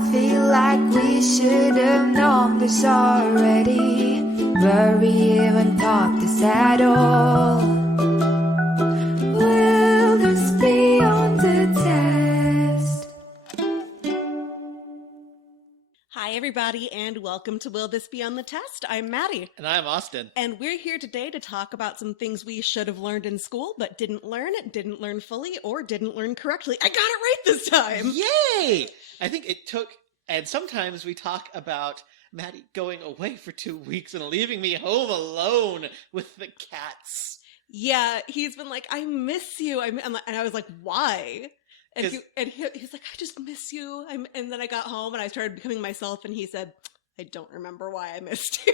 I feel like we should have known this already, but we even thought this at all. Will this be on the test? Hi, everybody, and welcome to Will This Be on the Test? I'm Mattie. And I'm Austin. And we're here today to talk about some things we should have learned in school, but didn't learn fully, or didn't learn correctly. I got it right this time! Yay! I think it took, and sometimes we talk about Mattie going away for 2 weeks and leaving me home alone with the cats. Yeah, he's been like, I miss you. And I was like, why? And he's like, I just miss you. And then I got home and I started becoming myself, and he said, I don't remember why I missed you.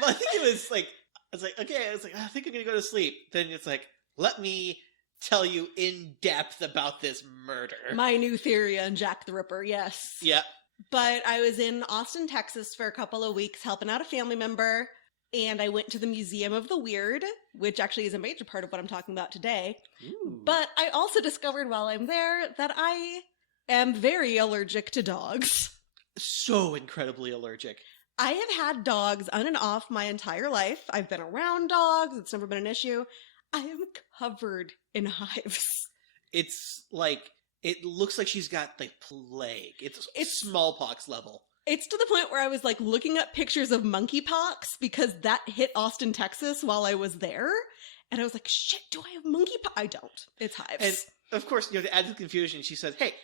Well, I think it was like, I was like, I think I'm going to go to sleep. Then it's like, let me tell you in depth about this murder. My new theory on Jack the Ripper, yes. Yeah. But I was in Austin, Texas for a couple of weeks helping out a family member, and I went to the Museum of the Weird, which actually is a major part of what I'm talking about today. Ooh. But I also discovered while I'm there that I am very allergic to dogs. So incredibly allergic. I have had dogs on and off my entire life. I've been around dogs. It's never been an issue. I am covered in hives. It's like, it looks like she's got the plague. It's smallpox level. It's to the point where I was like looking up pictures of monkeypox because that hit Austin, Texas while I was there. And I was like, shit, do I have monkeypox? I don't. It's hives. And of course, to add to the confusion, she said, hey,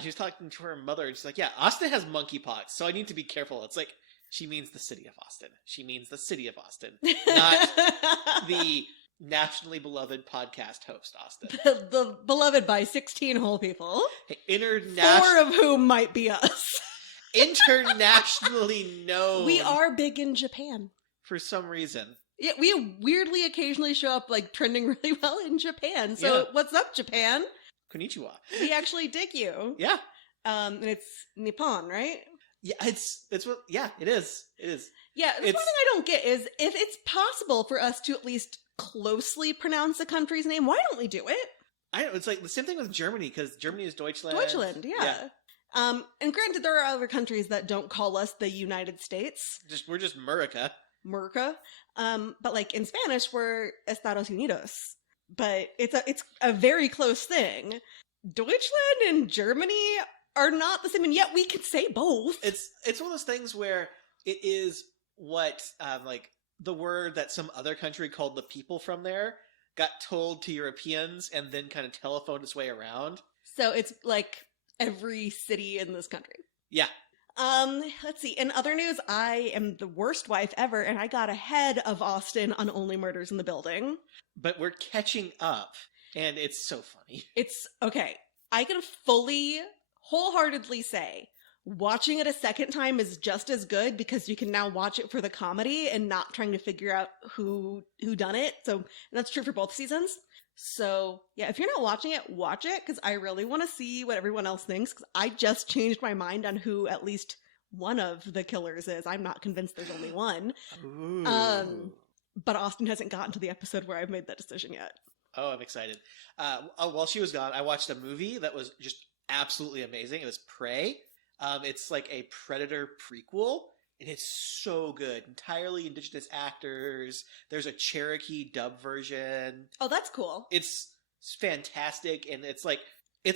she was talking to her mother, and she's like, yeah, Austin has monkeypox, so I need to be careful. It's like, she means the city of Austin. She means the city of Austin, not the nationally beloved podcast host, Austin. the beloved by 16 whole people. Hey, 4 of whom might be us. Internationally known. We are big in Japan. For some reason. Yeah, we weirdly occasionally show up like trending really well in Japan. So Yeah. What's up, Japan? Konnichiwa. We actually dig you. Yeah. And it's Nippon, right? Yeah, it is. It is. Yeah, the one thing I don't get is if it's possible for us to at least closely pronounce a country's name, why don't we do it? I know, it's like the same thing with Germany, because Germany is Deutschland. Deutschland, yeah. And granted, there are other countries that don't call us the United States. We're just Murica. But like in Spanish, we're Estados Unidos. But it's a very close thing. Deutschland and Germany are not the same, and yet we could say both. It's one of those things where it is what like the word that some other country called the people from there got told to Europeans and then kind of telephoned its way around. So it's like every city in this country. Yeah. Let's see. In other news, I am the worst wife ever, and I got ahead of Austin on Only Murders in the Building. But we're catching up, and it's so funny. It's okay. I can wholeheartedly say watching it a second time is just as good because you can now watch it for the comedy and not trying to figure out who done it. So and that's true for both seasons. So yeah, if you're not watching it, watch it because I really want to see what everyone else thinks because I just changed my mind on who at least one of the killers is. I'm not convinced there's only one. Ooh. But Austin hasn't gotten to the episode where I've made that decision yet. Oh, I'm excited. While she was gone, I watched a movie that was just absolutely amazing. It was Prey. It's like a Predator prequel, and it's so good. Entirely indigenous actors. There's a Cherokee dub version. Oh, that's cool. It's fantastic, and it's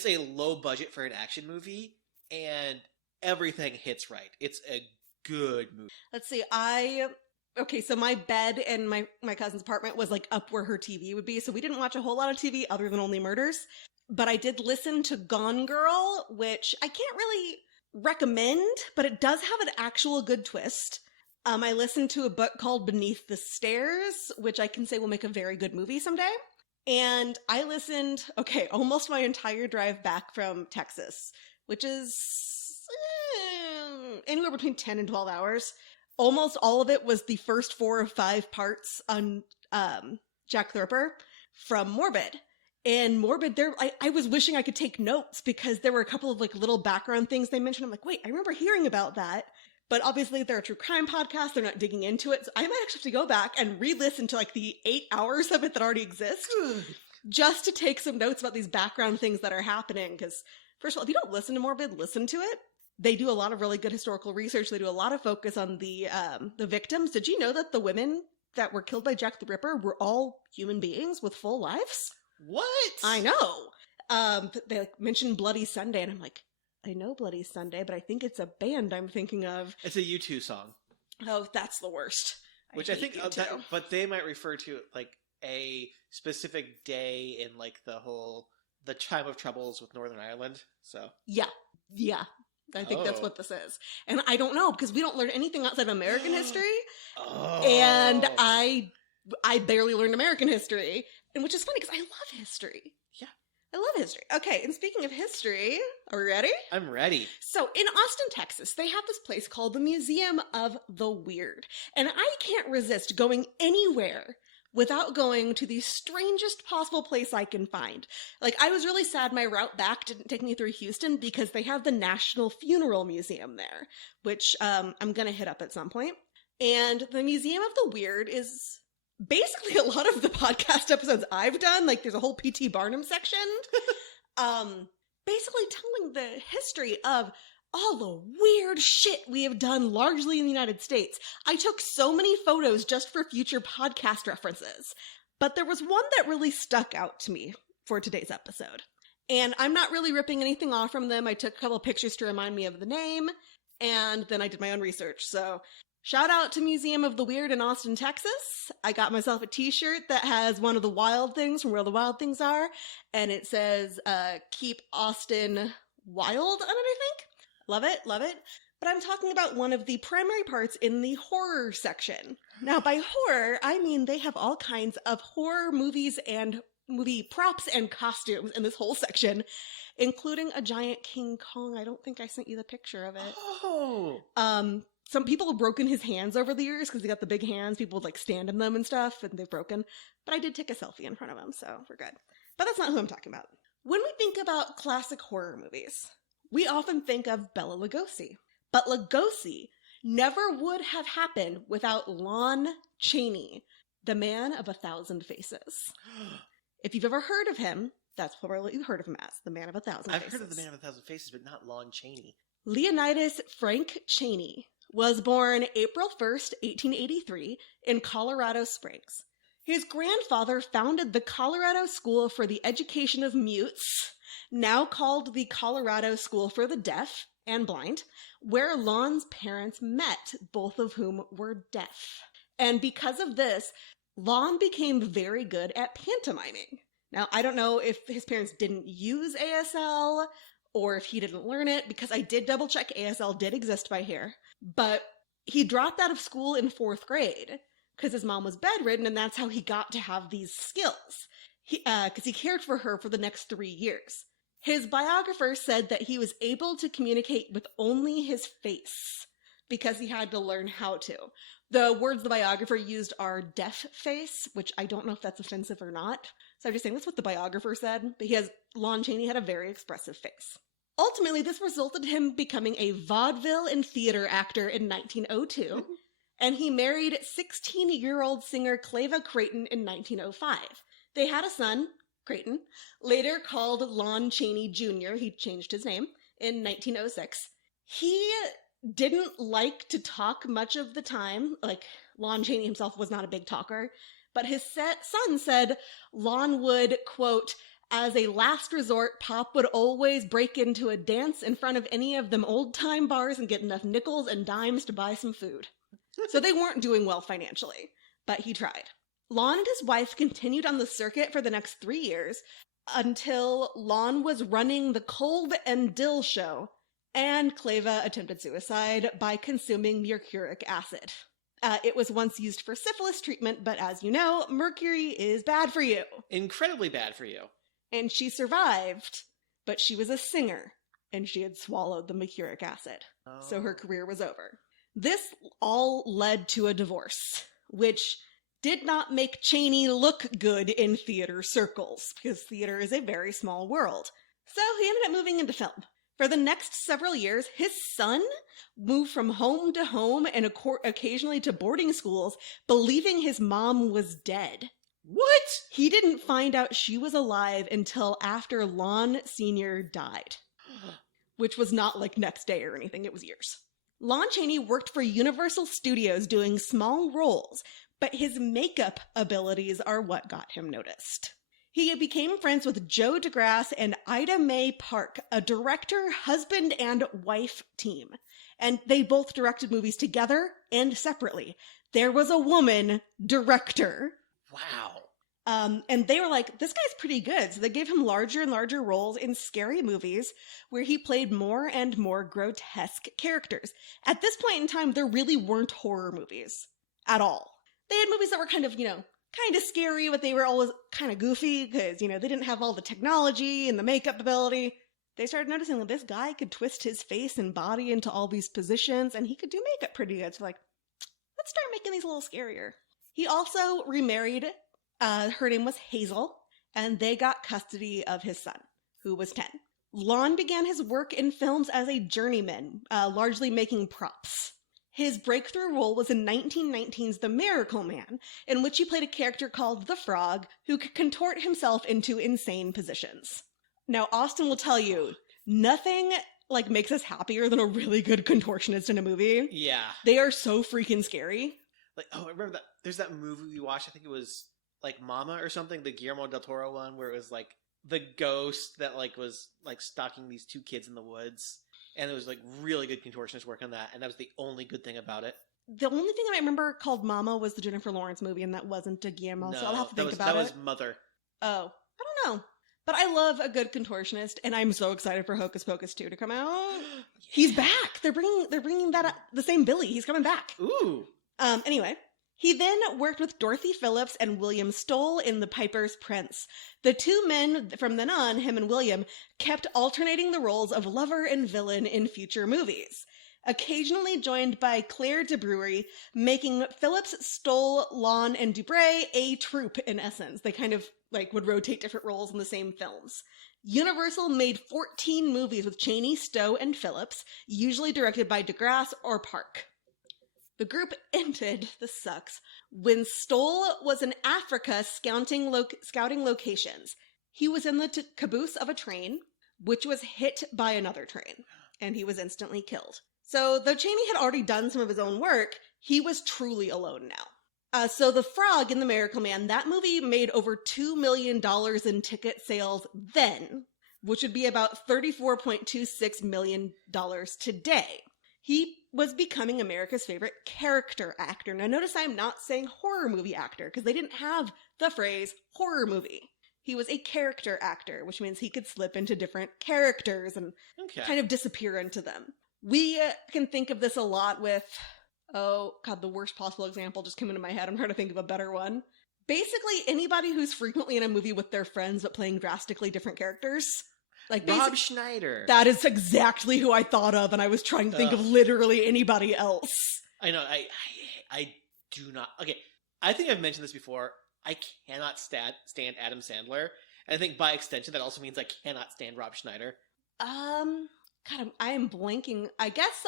a low budget for an action movie, and everything hits right. It's a good movie. Let's see. Okay, so my bed in my cousin's apartment was like up where her TV would be, so we didn't watch a whole lot of TV other than Only Murders. But I did listen to Gone Girl, which I can't really recommend, but it does have an actual good twist. I listened to a book called Beneath the Stairs, which I can say will make a very good movie someday. And I listened, almost my entire drive back from Texas, which is anywhere between 10 and 12 hours. Almost all of it was the first 4 or 5 parts on Jack the Ripper from Morbid. And Morbid, I was wishing I could take notes because there were a couple of like little background things they mentioned. I'm like, wait, I remember hearing about that. But obviously they're a true crime podcast. They're not digging into it. So I might actually have to go back and re-listen to like the 8 hours of it that already exist just to take some notes about these background things that are happening. Because first of all, if you don't listen to Morbid, listen to it. They do a lot of really good historical research. They do a lot of focus on the victims. Did you know that the women that were killed by Jack the Ripper were all human beings with full lives? What? I know. They mentioned Bloody Sunday, and I'm like, I know Bloody Sunday, but I think it's a band I'm thinking of. It's a U2 song. Oh, that's the worst. Which I think, but they might refer to like a specific day in like the time of troubles with Northern Ireland. So yeah. I think that's what this is. And I don't know, because we don't learn anything outside of American history. And I barely learned American history. And which is funny, because I love history. Yeah. I love history. Okay, and speaking of history, are we ready? I'm ready. So in Austin, Texas, they have this place called the Museum of the Weird. And I can't resist going anywhere without going to the strangest possible place I can find. Like, I was really sad my route back didn't take me through Houston because they have the National Funeral Museum there, which I'm going to hit up at some point. And the Museum of the Weird is basically a lot of the podcast episodes I've done. Like, there's a whole P.T. Barnum section. Basically telling the history of all the weird shit we have done largely in the United States. I took so many photos just for future podcast references, but there was one that really stuck out to me for today's episode. And I'm not really ripping anything off from them. I took a couple of pictures to remind me of the name, and then I did my own research. So shout out to Museum of the Weird in Austin, Texas. I got myself a t-shirt that has one of the wild things from Where the Wild Things Are, and it says, keep Austin wild on it, I think. Love it, love it. But I'm talking about one of the primary parts in the horror section. Now, by horror, I mean they have all kinds of horror movies and movie props and costumes in this whole section, including a giant King Kong. I don't think I sent you the picture of it. Oh. Some people have broken his hands over the years because he got the big hands. People would like stand in them and stuff, and they've broken. But I did take a selfie in front of him, so we're good. But that's not who I'm talking about. When we think about classic horror movies, we often think of Bela Lugosi. But Lugosi never would have happened without Lon Chaney, the man of 1,000 faces. If you've ever heard of him, that's probably what you've heard of him as, the man of 1,000 faces. I've heard of the man of 1,000 faces, but not Lon Chaney. Leonidas Frank Chaney was born April 1st, 1883, in Colorado Springs. His grandfather founded the Colorado School for the Education of Mutes, now called the Colorado School for the Deaf and Blind, where Lon's parents met, both of whom were deaf. And because of this, Lon became very good at pantomiming. Now, I don't know if his parents didn't use ASL or if he didn't learn it, because I did double check ASL did exist by here. But he dropped out of school in 4th grade because his mom was bedridden, and that's how he got to have these skills. Because he cared for her for the next 3 years. His biographer said that he was able to communicate with only his face because he had to learn how to. The words the biographer used are deaf face, which I don't know if that's offensive or not. So I'm just saying that's what the biographer said. But Lon Chaney had a very expressive face. Ultimately, this resulted in him becoming a vaudeville and theater actor in 1902. And he married 16-year-old singer Clava Creighton in 1905. They had a son, Creighton, later called Lon Chaney Jr. He changed his name in 1906. He didn't like to talk much of the time. Like, Lon Chaney himself was not a big talker. But his son said Lon would, quote, as a last resort, Pop would always break into a dance in front of any of them old-time bars and get enough nickels and dimes to buy some food. So they weren't doing well financially, but he tried. Lon and his wife continued on the circuit for the next 3 years until Lon was running the Kolb and Dill show, and Clava attempted suicide by consuming mercuric acid. It was once used for syphilis treatment, but as you know, mercury is bad for you. Incredibly bad for you. And she survived, but she was a singer, and she had swallowed the mercuric acid. Oh. So her career was over. This all led to a divorce, which did not make Chaney look good in theater circles, because theater is a very small world. So he ended up moving into film. For the next several years, his son moved from home to home and occasionally to boarding schools, believing his mom was dead. What? He didn't find out she was alive until after Lon Sr. died. which was not like next day or anything, it was years. Lon Chaney worked for Universal Studios doing small roles, but his makeup abilities are what got him noticed. He became friends with Joe DeGrasse and Ida Mae Park, a director, husband, and wife team. And they both directed movies together and separately. There was a woman director. Wow. And they were like, this guy's pretty good. So they gave him larger and larger roles in scary movies where he played more and more grotesque characters. At this point in time, there really weren't horror movies at all. They had movies that were kind of, kind of scary, but they were always kind of goofy because, they didn't have all the technology and the makeup ability. They started noticing that this guy could twist his face and body into all these positions, and he could do makeup pretty good. So like, let's start making these a little scarier. He also remarried. Her name was Hazel, and they got custody of his son, who was 10. Lon began his work in films as a journeyman, largely making props. His breakthrough role was in 1919's The Miracle Man, in which he played a character called the Frog, who could contort himself into insane positions. Now, Austin will tell you, nothing makes us happier than a really good contortionist in a movie. Yeah. They are so freaking scary. I remember that. There's that movie we watched, I think it was Mama or something, the Guillermo del Toro one, where it was the ghost that was stalking these two kids in the woods, and it was really good contortionist work on that, and that was the only good thing about it. The only thing I remember called Mama was the Jennifer Lawrence movie, and that wasn't a Guillermo, so I'll have to think about it. That was Mother. Oh, I don't know. But I love a good contortionist, and I'm so excited for Hocus Pocus 2 to come out. Yeah. He's back. They're bringing that up, the same Billy. He's coming back. Ooh. Anyway. He then worked with Dorothy Phillips and William Stoll in The Piper's Prince. The two men, from then on, him and William, kept alternating the roles of lover and villain in future movies, occasionally joined by Claire de Bruy, making Phillips, Stoll, Lon, and Dubray a troupe in essence. They kind of would rotate different roles in the same films. Universal made 14 movies with Chaney, Stowe, and Phillips, usually directed by DeGrasse or Park. The group ended, this sucks, when Stoll was in Africa scouting locations. He was in the caboose of a train, which was hit by another train, and he was instantly killed. So, though Chaney had already done some of his own work, he was truly alone now. So The Frog in The Miracle Man, that movie made over $2 million in ticket sales then, which would be about $34.26 million today. He was becoming America's favorite character actor. Now notice I'm not saying horror movie actor, because they didn't have the phrase horror movie. He was a character actor, which means he could slip into different characters and kind of disappear into them. We can think of this a lot with, oh god, the worst possible example just came into my head. I'm trying to think of a better one. Basically, anybody who's frequently in a movie with their friends but playing drastically different characters. Rob Schneider. That is exactly who I thought of, and I was trying to think of literally anybody else. I know. I do not. Okay, I think I've mentioned this before. I cannot stand Adam Sandler, and I think by extension that also means I cannot stand Rob Schneider. God, I am blanking. I guess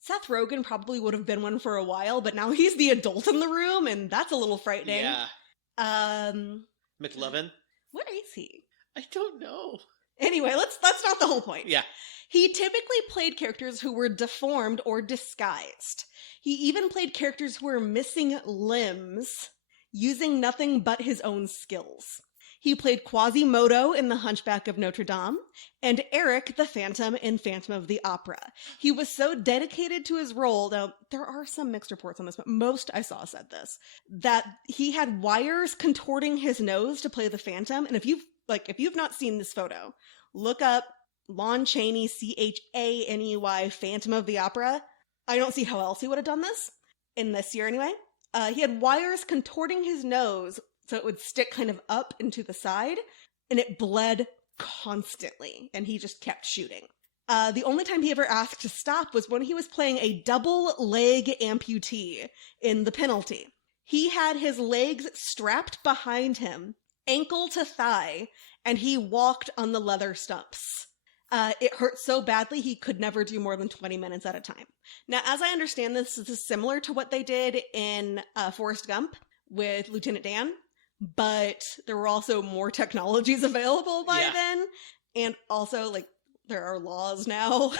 Seth Rogen probably would have been one for a while, but now he's the adult in the room, and that's a little frightening. Yeah. McLovin. Where is he? I don't know. Anyway, that's not the whole point. Yeah. He typically played characters who were deformed or disguised. He even played characters who were missing limbs, using nothing but his own skills. He played Quasimodo in The Hunchback of Notre Dame, and Eric the Phantom in Phantom of the Opera. He was so dedicated to his role, now there are some mixed reports on this, but most I saw said this, that he had wires contorting his nose to play the Phantom, and if you've not seen this photo, look up Lon Chaney, Chaney, Phantom of the Opera. I don't see how else he would have done this, in this year anyway. He had wires contorting his nose so it would stick kind of up into the side, and it bled constantly, and he just kept shooting. The only time he ever asked to stop was when he was playing a double leg amputee in The Penalty. He had his legs strapped behind him, ankle to thigh, and he walked on the leather stumps. It hurt so badly he could never do more than 20 minutes at a time. Now, as I understand this is similar to what they did in Forrest Gump with Lieutenant Dan, but there were also more technologies available by then, and also there are laws now.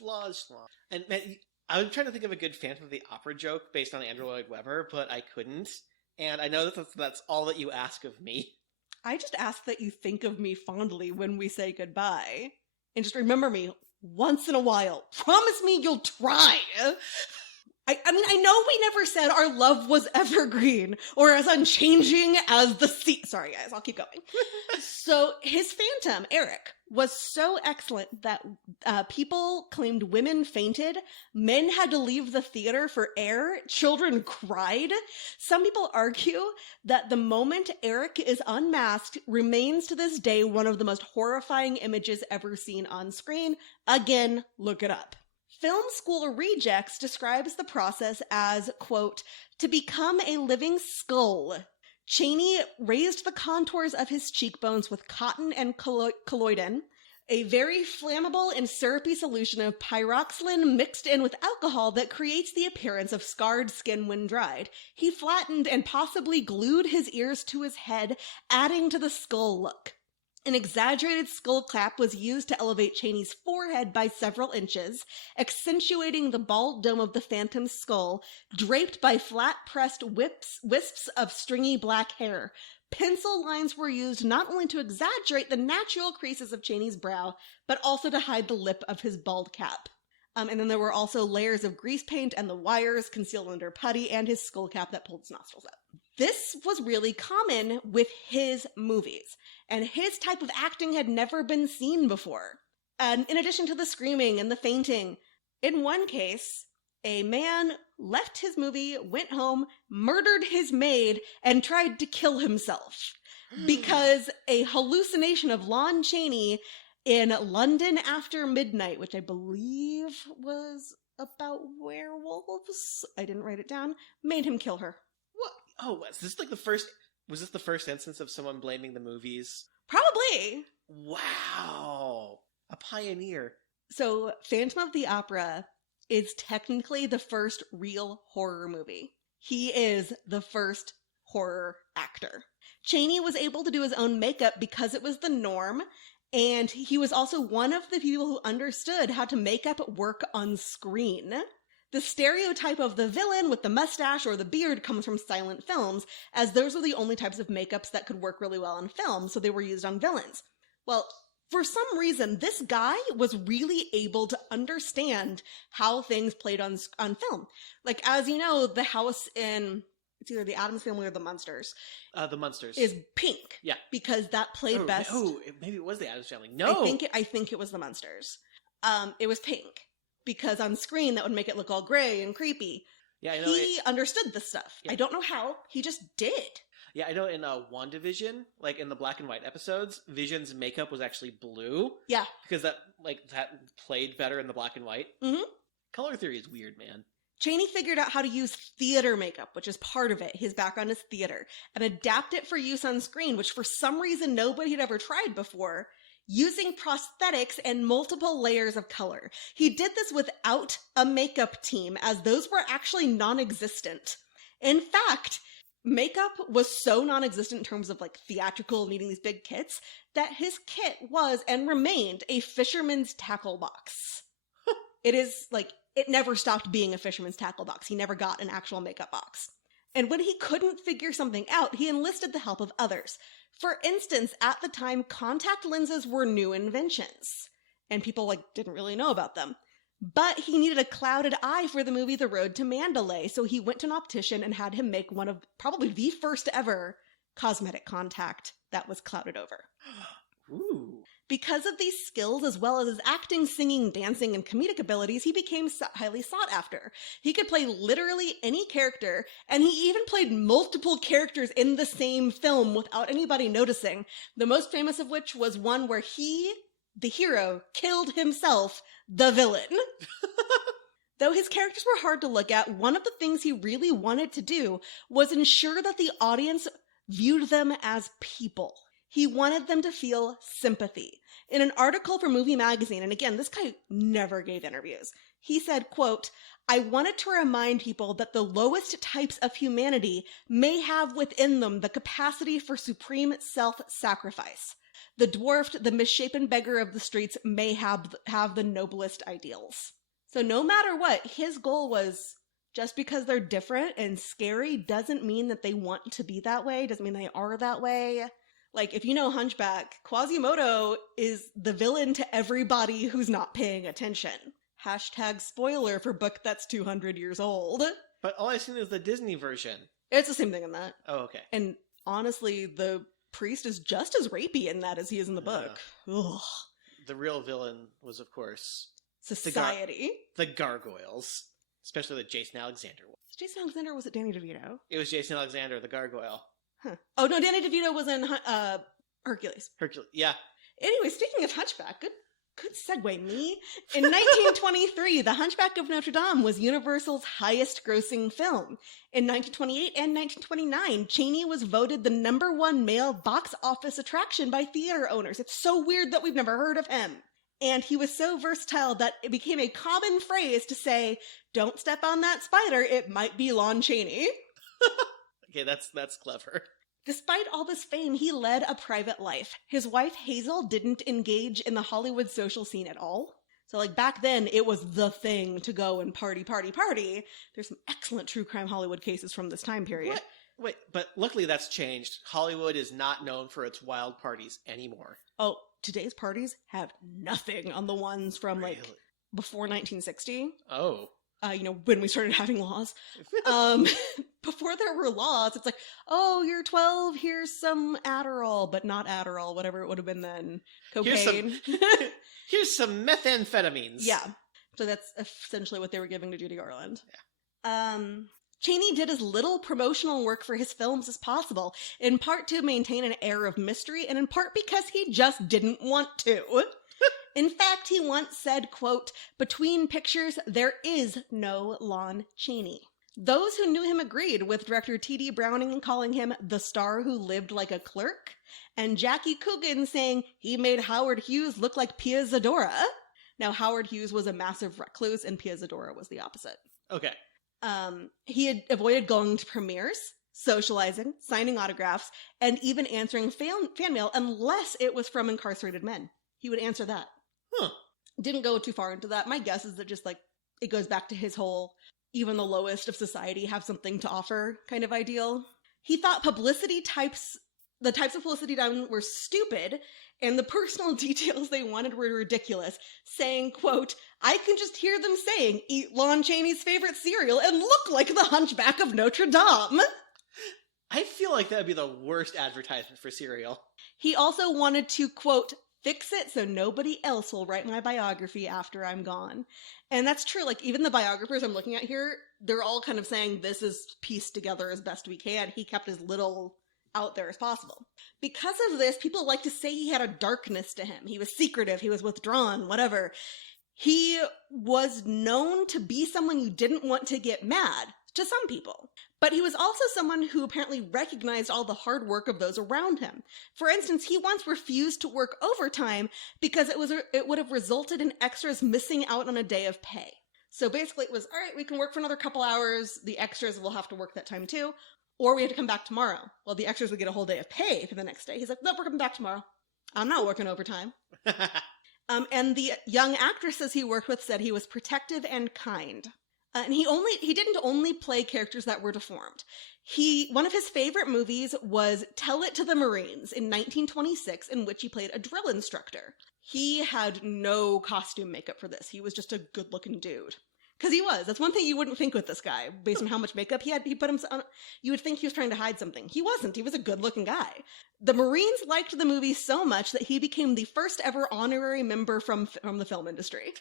Laws. And man, I was trying to think of a good Phantom of the Opera joke based on Andrew Lloyd Webber, but I couldn't. And I know that that's all that you ask of me. I just ask that you think of me fondly when we say goodbye. And just remember me once in a while. Promise me you'll try. I mean, I know we never said our love was evergreen or as unchanging as the sea. Sorry, guys, I'll keep going. So his Phantom, Eric, was so excellent that people claimed women fainted, men had to leave the theater for air, children cried. Some people argue that the moment Eric is unmasked remains to this day one of the most horrifying images ever seen on screen. Again, look it up. Film School Rejects describes the process as, quote, to become a living skull. Chaney raised the contours of his cheekbones with cotton and colloidin, a very flammable and syrupy solution of pyroxylin mixed in with alcohol that creates the appearance of scarred skin when dried. He flattened and possibly glued his ears to his head, adding to the skull look. An exaggerated skull cap was used to elevate Chaney's forehead by several inches, accentuating the bald dome of the Phantom's skull, draped by flat-pressed wisps of stringy black hair. Pencil lines were used not only to exaggerate the natural creases of Chaney's brow, but also to hide the lip of his bald cap. And then there were also layers of grease paint and the wires concealed under putty and his skull cap that pulled his nostrils up. This was really common with his movies, and his type of acting had never been seen before. And in addition to the screaming and the fainting, in one case, a man left his movie, went home, murdered his maid, and tried to kill himself because a hallucination of Lon Chaney in London After Midnight, which I believe was about werewolves, I didn't write it down, made him kill her. What? Oh, was this the first instance of someone blaming the movies? Probably. Wow. A pioneer. So, Phantom of the Opera is technically the first real horror movie. He is the first horror actor. Chaney was able to do his own makeup because it was the norm, and he was also one of the people who understood how to make up work on screen. The stereotype of the villain with the mustache or the beard comes from silent films, as those were the only types of makeups that could work really well on film, so they were used on villains. Well, for some reason, this guy was really able to understand how things played on film. Like, as you know, the house in, it's either the Addams Family or the Munsters. The Munsters. Is pink. Yeah. Because that played best. Oh, maybe it was the Addams Family. No! I think it was the Munsters. It was pink. Because on screen, that would make it look all gray and creepy. Yeah, I know. He understood this stuff. Yeah. I don't know how. He just did. Yeah, I know in WandaVision, like in the black and white episodes, Vision's makeup was actually blue. Yeah. Because that played better in the black and white. Mm-hmm. Color theory is weird, man. Chaney figured out how to use theater makeup, which is part of it. His background is theater. And adapt it for use on screen, which for some reason nobody had ever tried before, using prosthetics and multiple layers of color. He did this without a makeup team, as those were actually non-existent. In fact, makeup was so non-existent in terms of like theatrical needing these big kits that his kit was and remained a fisherman's tackle box. It is like, it never stopped being a fisherman's tackle box. He never got an actual makeup box. And when he couldn't figure something out, he enlisted the help of others. For instance, at the time, contact lenses were new inventions, and people didn't really know about them. But he needed a clouded eye for the movie The Road to Mandalay, so he went to an optician and had him make one of probably the first ever cosmetic contact that was clouded over. Ooh. Because of these skills, as well as his acting, singing, dancing, and comedic abilities, he became highly sought after. He could play literally any character, and he even played multiple characters in the same film without anybody noticing, the most famous of which was one where he, the hero, killed himself, the villain. Though his characters were hard to look at, one of the things he really wanted to do was ensure that the audience viewed them as people. He wanted them to feel sympathy. In an article for Movie Magazine, and again, this guy never gave interviews, he said, quote, "I wanted to remind people that the lowest types of humanity may have within them the capacity for supreme self-sacrifice. The dwarfed, the misshapen beggar of the streets may have the noblest ideals. So no matter what, his goal was, just because they're different and scary doesn't mean that they want to be that way, doesn't mean they are that way. Like, if you know Hunchback, Quasimodo is the villain to everybody who's not paying attention. Hashtag spoiler for book that's 200 years old. But all I've seen is the Disney version. It's the same thing in that. Oh, okay. And honestly, the priest is just as rapey in that as he is in the book. Ugh. The real villain was, of course, Society. the gargoyles. Especially the Jason Alexander one. Jason Alexander, was it Danny DeVito? It was Jason Alexander, the gargoyle. Huh. Oh, no, Danny DeVito was in Hercules. Hercules, yeah. Anyway, speaking of Hunchback, good segue, me. In 1923, The Hunchback of Notre Dame was Universal's highest-grossing film. In 1928 and 1929, Chaney was voted the #1 male box office attraction by theater owners. It's so weird that we've never heard of him. And he was so versatile that it became a common phrase to say, "Don't step on that spider, it might be Lon Chaney." Okay, that's clever. Despite all this fame, he led a private life. His wife, Hazel, didn't engage in the Hollywood social scene at all. So, like, back then, it was the thing to go and party. There's some excellent true crime Hollywood cases from this time period. What? Wait, but luckily that's changed. Hollywood is not known for its wild parties anymore. Oh, today's parties have nothing on the ones from, like, Really? before 1960. Oh. When we started having laws. Before there were laws, it's like, oh, you're 12, here's some Adderall, but not Adderall, whatever it would have been then. Cocaine. Here's some methamphetamines. Yeah. So that's essentially what they were giving to Judy Garland. Yeah. Chaney did as little promotional work for his films as possible, in part to maintain an air of mystery, and in part because he just didn't want to. In fact, he once said, quote, "Between pictures, there is no Lon Chaney." Those who knew him agreed, with director T.D. Browning calling him the star who lived like a clerk, and Jackie Coogan saying he made Howard Hughes look like Pia Zadora. Now, Howard Hughes was a massive recluse, and Pia Zadora was the opposite. Okay. He had avoided going to premieres, socializing, signing autographs, and even answering fan mail unless it was from incarcerated men. He would answer that. Huh. Didn't go too far into that. My guess is that just, like, it goes back to his whole, even the lowest of society have something to offer kind of ideal. He thought the types of publicity done were stupid, and the personal details they wanted were ridiculous, saying, quote, "I can just hear them saying, 'Eat Lon Chaney's favorite cereal and look like the Hunchback of Notre Dame.'" I feel like that would be the worst advertisement for cereal. He also wanted to, quote, "fix it so nobody else will write my biography after I'm gone." And that's true. Like, even the biographers I'm looking at here, they're all kind of saying this is pieced together as best we can. He kept as little out there as possible. Because of this, people like to say he had a darkness to him. He was secretive, he was withdrawn, whatever. He was known to be someone you didn't want to get mad, to some people. But he was also someone who apparently recognized all the hard work of those around him. For instance, he once refused to work overtime because it would have resulted in extras missing out on a day of pay. So basically it was, all right, we can work for another couple hours, the extras will have to work that time too, or we have to come back tomorrow. Well, the extras would get a whole day of pay for the next day. He's like, nope, we're coming back tomorrow. I'm not working overtime. And the young actresses he worked with said he was protective and kind. And he didn't only play characters that were deformed. One of his favorite movies was Tell It to the Marines in 1926, in which he played a drill instructor. He had no costume makeup for this. He was just a good-looking dude. Because he was. That's one thing you wouldn't think with this guy, based on how much makeup he had. He put himself on. You would think he was trying to hide something. He wasn't. He was a good-looking guy. The Marines liked the movie so much that he became the first ever honorary member from the film industry.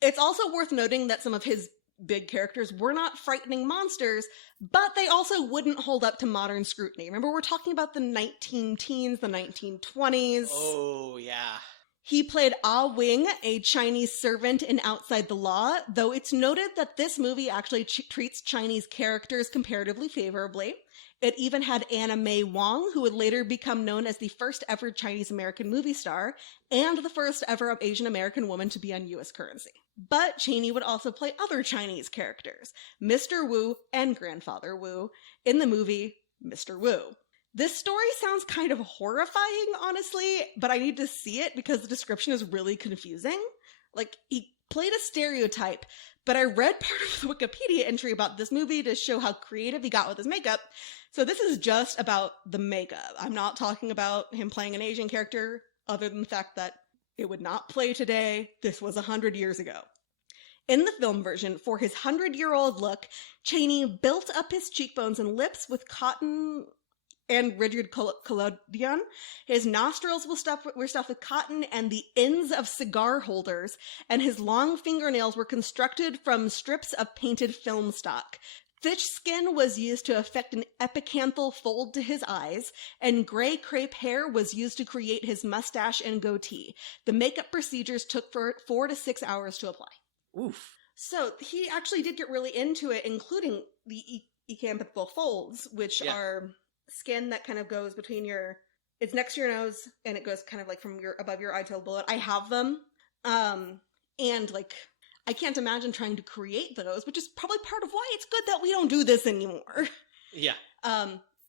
It's also worth noting that some of his big characters were not frightening monsters, but they also wouldn't hold up to modern scrutiny. Remember, we're talking about the 19-teens, the 1920s. Oh, yeah. He played Ah Wing, a Chinese servant in Outside the Law, though it's noted that this movie actually treats Chinese characters comparatively favorably. It even had Anna May Wong, who would later become known as the first ever Chinese-American movie star, and the first ever Asian-American woman to be on U.S. currency. But Chaney would also play other Chinese characters, Mr. Wu and Grandfather Wu, in the movie Mr. Wu. This story sounds kind of horrifying, honestly, but I need to see it because the description is really confusing. Like, he played a stereotype, but I read part of the Wikipedia entry about this movie to show how creative he got with his makeup. So this is just about the makeup. I'm not talking about him playing an Asian character, other than the fact that it would not play today. This was 100 years ago. In the film version, for his 100-year-old look, Chaney built up his cheekbones and lips with cotton and rigid collodion. His nostrils were stuffed with cotton and the ends of cigar holders, and his long fingernails were constructed from strips of painted film stock. Fish skin was used to effect an epicanthal fold to his eyes, and gray crepe hair was used to create his mustache and goatee. The makeup procedures took 4 to 6 hours to apply. Oof. So he actually did get really into it, including the epicanthal folds, which are skin that kind of goes between it's next to your nose, and it goes kind of like from above your eye to below it. I have them. And like, I can't imagine trying to create those, which is probably part of why it's good that we don't do this anymore. Yeah.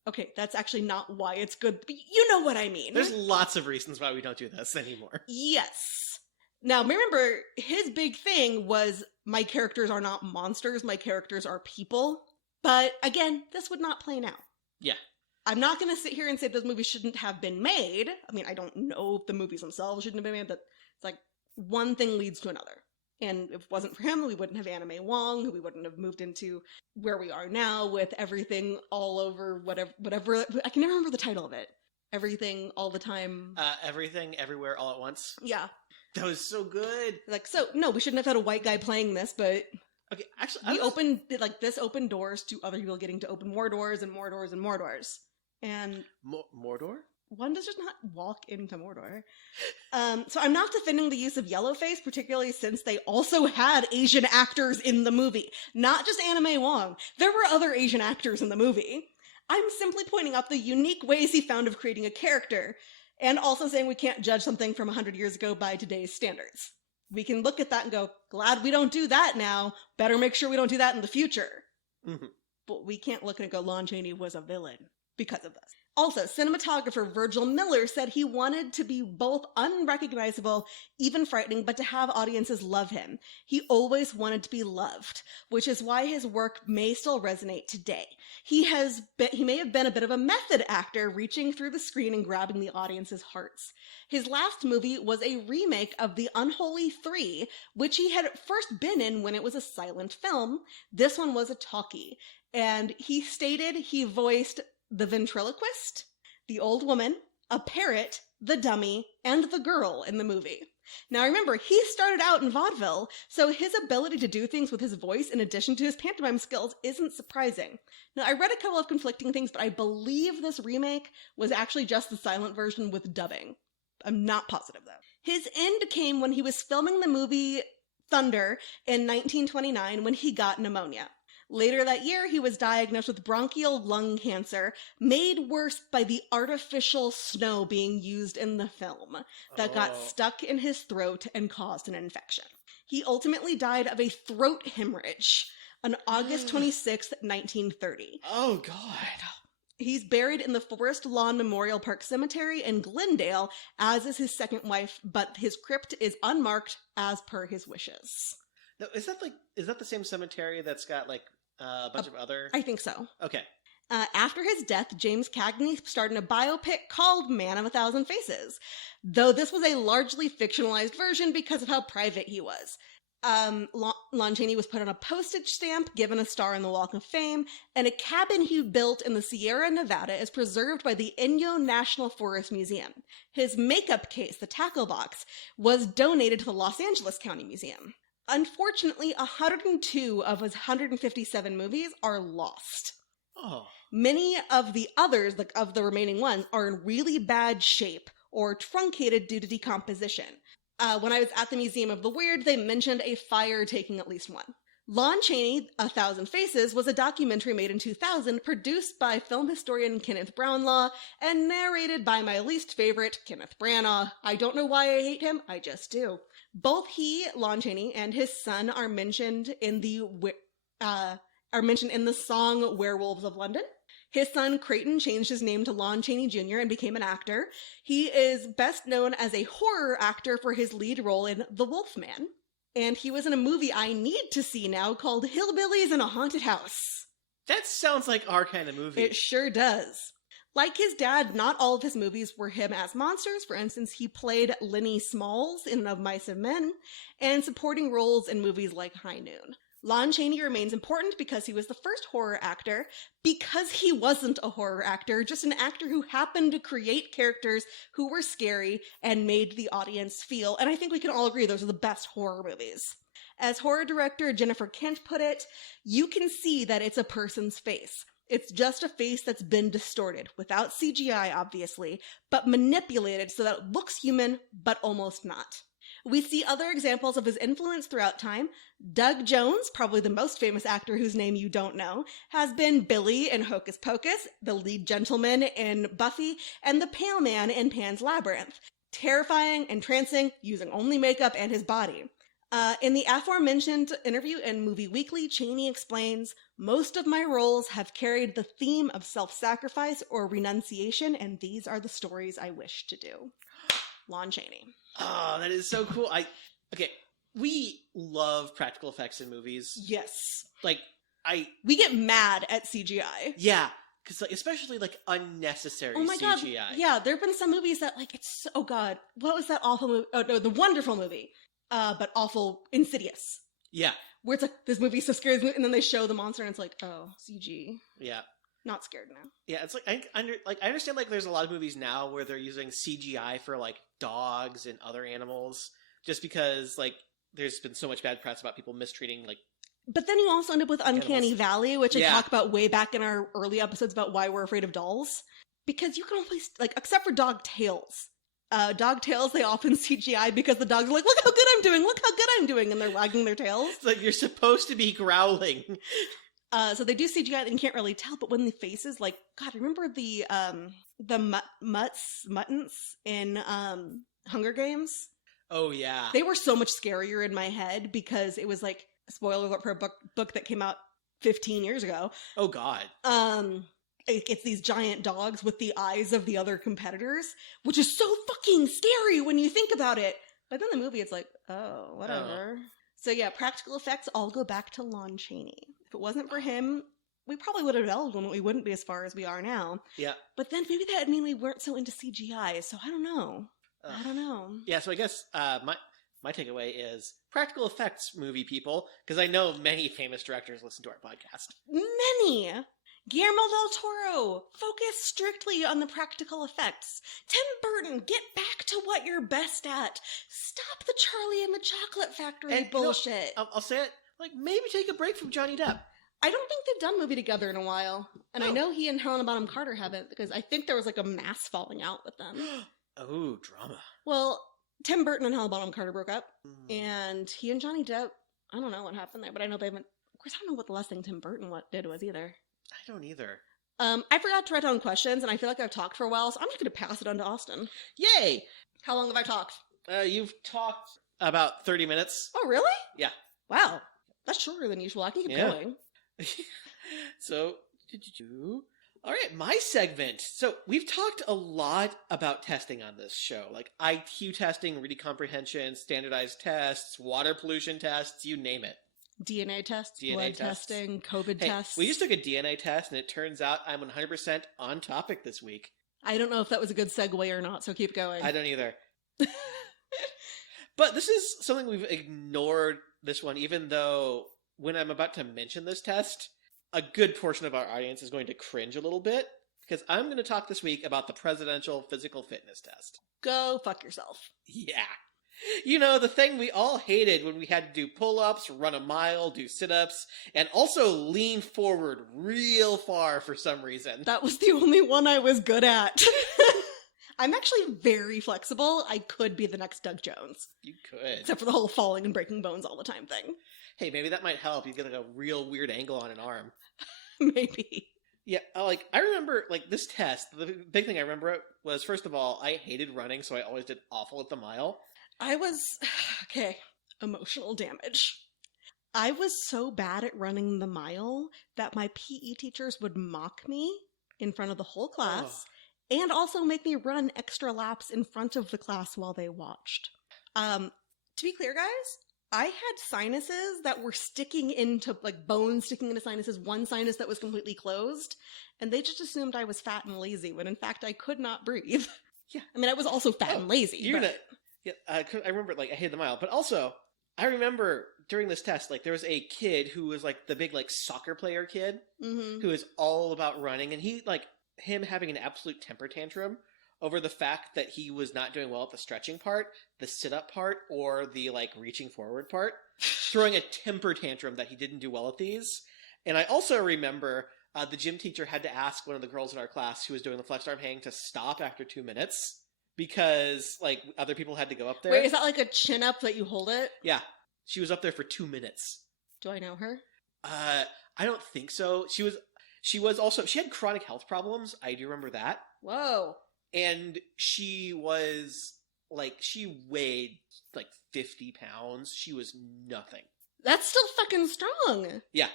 Okay, that's actually not why it's good, but you know what I mean. There's lots of reasons why we don't do this anymore. Yes. Now, remember, his big thing was, my characters are not monsters, my characters are people. But again, this would not play now. Yeah. I'm not going to sit here and say those movies shouldn't have been made. I mean, I don't know if the movies themselves shouldn't have been made, but it's like one thing leads to another. And if it wasn't for him, we wouldn't have Anime Wong, we wouldn't have moved into where we are now with everything all over, whatever, I can never remember the title of it. Everything, all the time. Everything, everywhere, all at once. Yeah. That was so good. Like, so, no, we shouldn't have had a white guy playing this, but Okay, actually, this opened doors to other people getting to open more doors and more doors and more doors. And Mordor? one does just not walk into Mordor. So I'm not defending the use of yellowface, particularly since they also had Asian actors in the movie. Not just Anime Wong. There were other Asian actors in the movie. I'm simply pointing out the unique ways he found of creating a character, and also saying we can't judge something from 100 years ago by today's standards. We can look at that and go, glad we don't do that now. Better make sure we don't do that in the future. Mm-hmm. But we can't look and go, Lon Chaney was a villain because of this. Also, cinematographer Virgil Miller said he wanted to be both unrecognizable, even frightening, but to have audiences love him. He always wanted to be loved, which is why his work may still resonate today. He may have been a bit of a method actor, reaching through the screen and grabbing the audience's hearts. His last movie was a remake of The Unholy Three, which he had first been in when it was a silent film. This one was a talkie, and he stated he voiced the ventriloquist, the old woman, a parrot, the dummy, and the girl in the movie. Now remember, he started out in vaudeville, so his ability to do things with his voice in addition to his pantomime skills isn't surprising. Now I read a couple of conflicting things, but I believe this remake was actually just the silent version with dubbing. I'm not positive though. His end came when he was filming the movie Thunder in 1929 when he got pneumonia. Later that year, he was diagnosed with bronchial lung cancer, made worse by the artificial snow being used in the film that got stuck in his throat and caused an infection. He ultimately died of a throat hemorrhage on August 26th, 1930. Oh, God. He's buried in the Forest Lawn Memorial Park Cemetery in Glendale, as is his second wife, but his crypt is unmarked as per his wishes. Now, is that the same cemetery that's got like a bunch of other? I think so. Okay. After his death, James Cagney starred in a biopic called Man of a Thousand Faces, though this was a largely fictionalized version because of how private he was. Lon Chaney was put on a postage stamp, given a star on the Walk of Fame, and a cabin he built in the Sierra Nevada is preserved by the Inyo National Forest Museum. His makeup case, the tackle box, was donated to the Los Angeles County Museum. Unfortunately, 102 of his 157 movies are lost. Oh. Many of the others, like of the remaining ones, are in really bad shape or truncated due to decomposition. When I was at the Museum of the Weird, they mentioned a fire taking at least one. Lon Chaney, A Thousand Faces, was a documentary made in 2000, produced by film historian Kenneth Brownlaw, and narrated by my least favorite, Kenneth Branagh. I don't know why I hate him, I just do. Both he, Lon Chaney, and his son are mentioned in the song Werewolves of London. His son Creighton changed his name to Lon Chaney Jr. and became an actor. He is best known as a horror actor for his lead role in The Wolfman. And he was in a movie I need to see now called Hillbillies in a Haunted House. That sounds like our kind of movie. It sure does. Like his dad, not all of his movies were him as monsters. For instance, he played Lenny Smalls in Of Mice and Men, and supporting roles in movies like High Noon. Lon Chaney remains important because he was the first horror actor, because he wasn't a horror actor, just an actor who happened to create characters who were scary and made the audience feel, and I think we can all agree those are the best horror movies. As horror director Jennifer Kent put it, you can see that it's a person's face. It's just a face that's been distorted, without CGI obviously, but manipulated so that it looks human, but almost not. We see other examples of his influence throughout time. Doug Jones, probably the most famous actor whose name you don't know, has been Billy in Hocus Pocus, the lead gentleman in Buffy, and the Pale Man in Pan's Labyrinth. Terrifying, entrancing, using only makeup and his body. In the aforementioned interview in Movie Weekly, Chaney explains, "Most of my roles have carried the theme of self-sacrifice or renunciation, and these are the stories I wish to do." Lon Chaney. Oh, that is so cool. Okay, we love practical effects in movies. Yes. We get mad at CGI. Yeah, because especially unnecessary CGI. God. Yeah, there have been some movies that it's, oh God, what was that awful movie? Oh no, the wonderful movie. But awful Insidious. Yeah. Where it's like, this movie's so scary, and then they show the monster and it's like, oh, CG. Yeah. Not scared now. Yeah, it's I understand there's a lot of movies now where they're using CGI for dogs and other animals just because there's been so much bad press about people mistreating But then you also end up with Uncanny animals. Valley, which I talk about way back in our early episodes about why we're afraid of dolls. Because you can always except for dog tails. Dog tails, they often CGI because the dogs are like, look how good I'm doing, look how good I'm doing, and they're wagging their tails. It's you're supposed to be growling. So they do CGI and you can't really tell, but when the faces, God, remember the muttons in Hunger Games? Oh, yeah. They were so much scarier in my head because it was spoiler alert for a book that came out 15 years ago. Oh, God. It's these giant dogs with the eyes of the other competitors, which is so fucking scary when you think about it. But then the movie, it's oh, whatever. Oh. So yeah, practical effects all go back to Lon Chaney. If it wasn't for him, we probably would have developed one, we wouldn't be as far as we are now. Yeah. But then maybe that would mean we weren't so into CGI, so I don't know. I don't know. Yeah, so I guess my takeaway is practical effects movie people, because I know many famous directors listen to our podcast. Many! Guillermo del Toro, focus strictly on the practical effects. Tim Burton, get back to what you're best at. Stop the Charlie and the Chocolate Factory bullshit. I'll say it, maybe take a break from Johnny Depp. I don't think they've done a movie together in a while. And I know he and Helena Bonham Carter haven't, because I think there was a mass falling out with them. Oh, drama. Well, Tim Burton and Helena Bonham Carter broke up, and he and Johnny Depp, I don't know what happened there, but I know they haven't, of course I don't know what the last thing Tim Burton did was either. I don't either. I forgot to write down questions, and I feel like I've talked for a while, so I'm just going to pass it on to Austin. Yay! How long have I talked? You've talked about 30 minutes. Oh, really? Yeah. Wow. That's shorter than usual. I can keep going. So, all right, my segment. So, we've talked a lot about testing on this show, IQ testing, reading comprehension, standardized tests, water pollution tests, you name it. DNA tests, blood testing, COVID tests. We just took a DNA test, and it turns out I'm 100% on topic this week. I don't know if that was a good segue or not, so keep going. I don't either. But this is something we've ignored this one, even though when I'm about to mention this test, a good portion of our audience is going to cringe a little bit, because I'm going to talk this week about the Presidential Physical Fitness Test. Go fuck yourself. Yeah. You know, the thing we all hated when we had to do pull-ups, run a mile, do sit-ups, and also lean forward real far for some reason. That was the only one I was good at. I'm actually very flexible. I could be the next Doug Jones. You could. Except for the whole falling and breaking bones all the time thing. Hey, maybe that might help. You get a real weird angle on an arm. Maybe. Yeah, I remember, this test, the big thing I remember was, first of all, I hated running, so I always did awful at the mile. Emotional damage. I was so bad at running the mile that my PE teachers would mock me in front of the whole class and also make me run extra laps in front of the class while they watched. To be clear, guys, I had sinuses that were sticking into, like, bones sticking into sinuses, one sinus that was completely closed, and they just assumed I was fat and lazy, when in fact I could not breathe. Yeah. I mean, I was also fat and lazy. I remember, like, I hated the mile, but also, I remember during this test, like, there was a kid who was, like, the big, like, soccer player kid, who is all about running, and he, like, him having an absolute temper tantrum over the fact that he was not doing well at the stretching part, the sit-up part, or the, like, reaching forward part, throwing a temper tantrum that he didn't do well at these. And I also remember the gym teacher had to ask one of the girls in our class who was doing the flex arm hang to stop after 2 minutes because, like, other people had to go up there. Wait, is that like a chin-up that you hold it? Yeah. She was up there for 2 minutes. Do I know her? I don't think so. She had chronic health problems. I do remember that. Whoa. And she weighed like 50 pounds. She was nothing. That's still fucking strong. Yeah.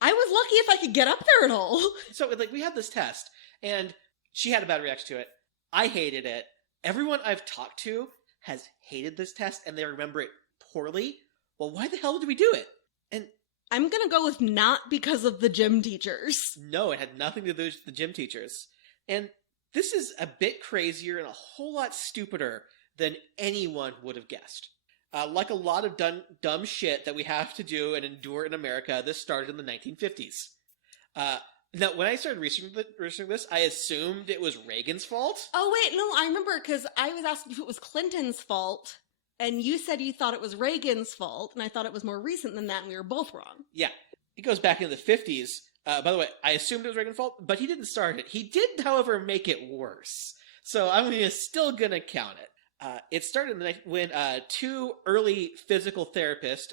I was lucky if I could get up there at all. So, like, we had this test, and she had a bad reaction to it. I hated it. Everyone I've talked to has hated this test, and they remember it poorly. Well, why the hell did we do it? And I'm gonna go with not because of the gym teachers. no, it had nothing to do with the gym teachers. And this is a bit crazier and a whole lot stupider than anyone would have guessed. Like a lot of dumb shit that we have to do and endure in America, this started in the 1950s. Now, when I started researching this, I assumed it was Reagan's fault. Oh, wait, no, I remember, because I was asking if it was Clinton's fault, and you said you thought it was Reagan's fault, and I thought it was more recent than that, and we were both wrong. Yeah, it goes back into the 50s. By the way, I assumed it was Reagan's fault, but he didn't start it. He did, however, make it worse. So I'm still going to count it. It started when two early physical therapists,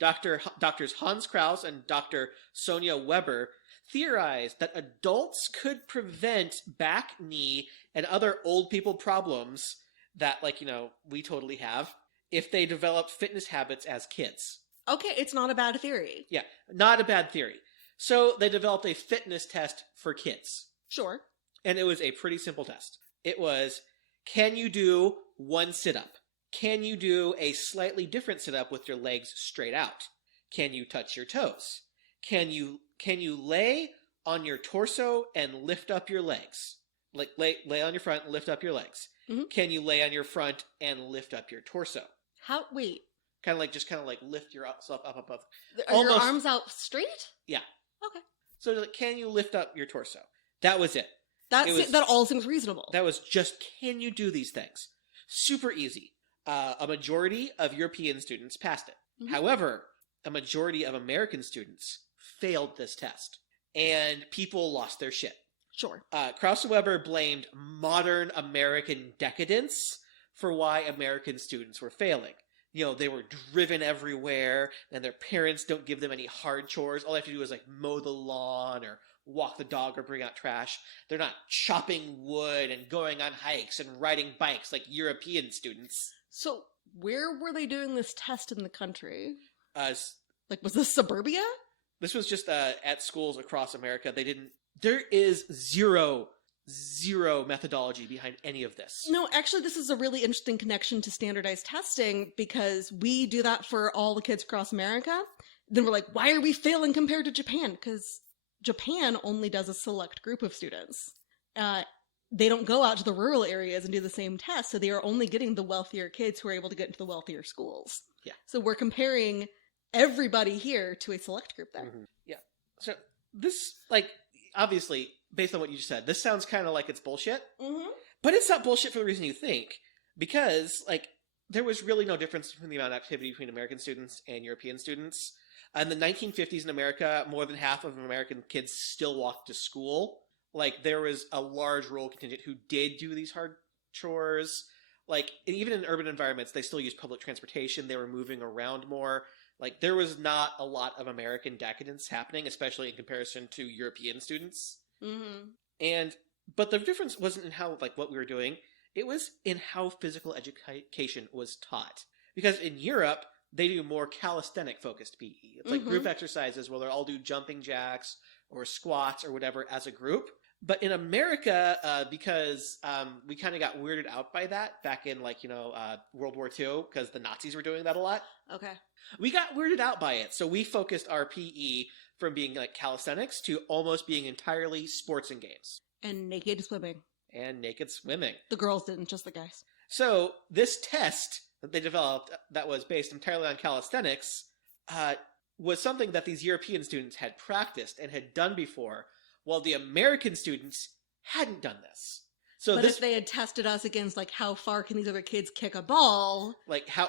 Doctors Hans Kraus and Dr. Sonia Weber, theorized that adults could prevent back, knee, and other old people problems that, like, we totally have if they develop fitness habits as kids. Okay, it's not a bad theory. Yeah, not a bad theory. So they developed a fitness test for kids. Sure. And it was a pretty simple test. It was, can you do one sit-up? Can you do a slightly different sit-up with your legs straight out? Can you touch your toes? Can you lay on your torso and lift up your legs? Like, lay on your front and lift up your legs. Mm-hmm. Can you lay on your front and lift up your torso? Wait. Kind of like lift yourself up above. Are your arms out straight? Yeah. Okay. So, like, can you lift up your torso? That was it. That all seems reasonable. That was just, can you do these things? Super easy. A majority of European students passed it. Mm-hmm. However, a majority of American students failed this test. And people lost their shit. Sure. Krauss and Weber blamed modern American decadence for why American students were failing. They were driven everywhere, and their parents don't give them any hard chores. All they have to do is, like, mow the lawn or walk the dog or bring out trash. They're not chopping wood and going on hikes and riding bikes like European students. So, where were they doing this test in the country? Was this suburbia? This was just at schools across America. There is zero methodology behind any of this. No, actually, this is a really interesting connection to standardized testing, because we do that for all the kids across America. Then we're like, why are we failing compared to Japan? Because Japan only does a select group of students. They don't go out to the rural areas and do the same test, so they are only getting the wealthier kids who are able to get into the wealthier schools. Yeah. So we're comparing everybody here to a select group there. Mm-hmm. Yeah. So this, like, obviously, based on what you just said, this sounds kind of like it's bullshit. Mm-hmm. But it's not bullshit for the reason you think. Because, like, there was really no difference between the amount of activity between American students and European students. In the 1950s in America, more than half of American kids still walked to school. Like, there was a large rural contingent who did do these hard chores. Like, even in urban environments, they still used public transportation. They were moving around more. Like, there was not a lot of American decadence happening, especially in comparison to European students. Mm-hmm. But the difference wasn't in how, like, what we were doing. It was in how physical education was taught. Because in Europe, they do more calisthenic-focused PE. It's like group exercises where they'll all do jumping jacks or squats or whatever as a group. But in America, because we kind of got weirded out by that back in World War II, because the Nazis were doing that a lot. Okay. We got weirded out by it, so we focused our PE from being like calisthenics to almost being entirely sports and games. And naked swimming. And naked swimming. The girls didn't, just the guys. So this test that they developed that was based entirely on calisthenics was something that these European students had practiced and had done before, while the American students hadn't done this. So but if they had tested us against like how far can these other kids kick a ball, can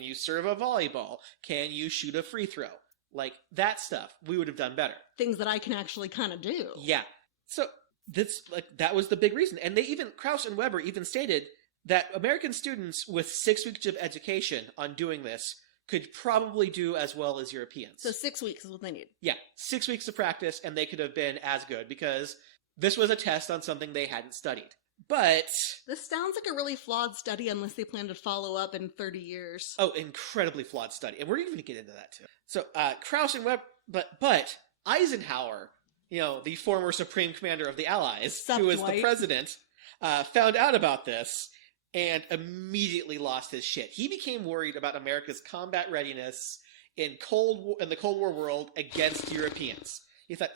you serve a volleyball? Can you shoot a free throw? Like that stuff, we would have done better. Things that I can actually kind of do. Yeah. So that was the big reason. And Krauss and Weber even stated that American students with 6 weeks of education on doing this could probably do as well as Europeans. So 6 weeks is what they need. Yeah, 6 weeks of practice, and they could have been as good, because this was a test on something they hadn't studied. But this sounds like a really flawed study unless they plan to follow up in 30 years. Oh, incredibly flawed study. And we're even going to get into that too. So Krauss and Weber, but Eisenhower, the former Supreme Commander of the Allies, who was the president, found out about this and immediately lost his shit. He became worried about America's combat readiness in the Cold War world against Europeans. He thought,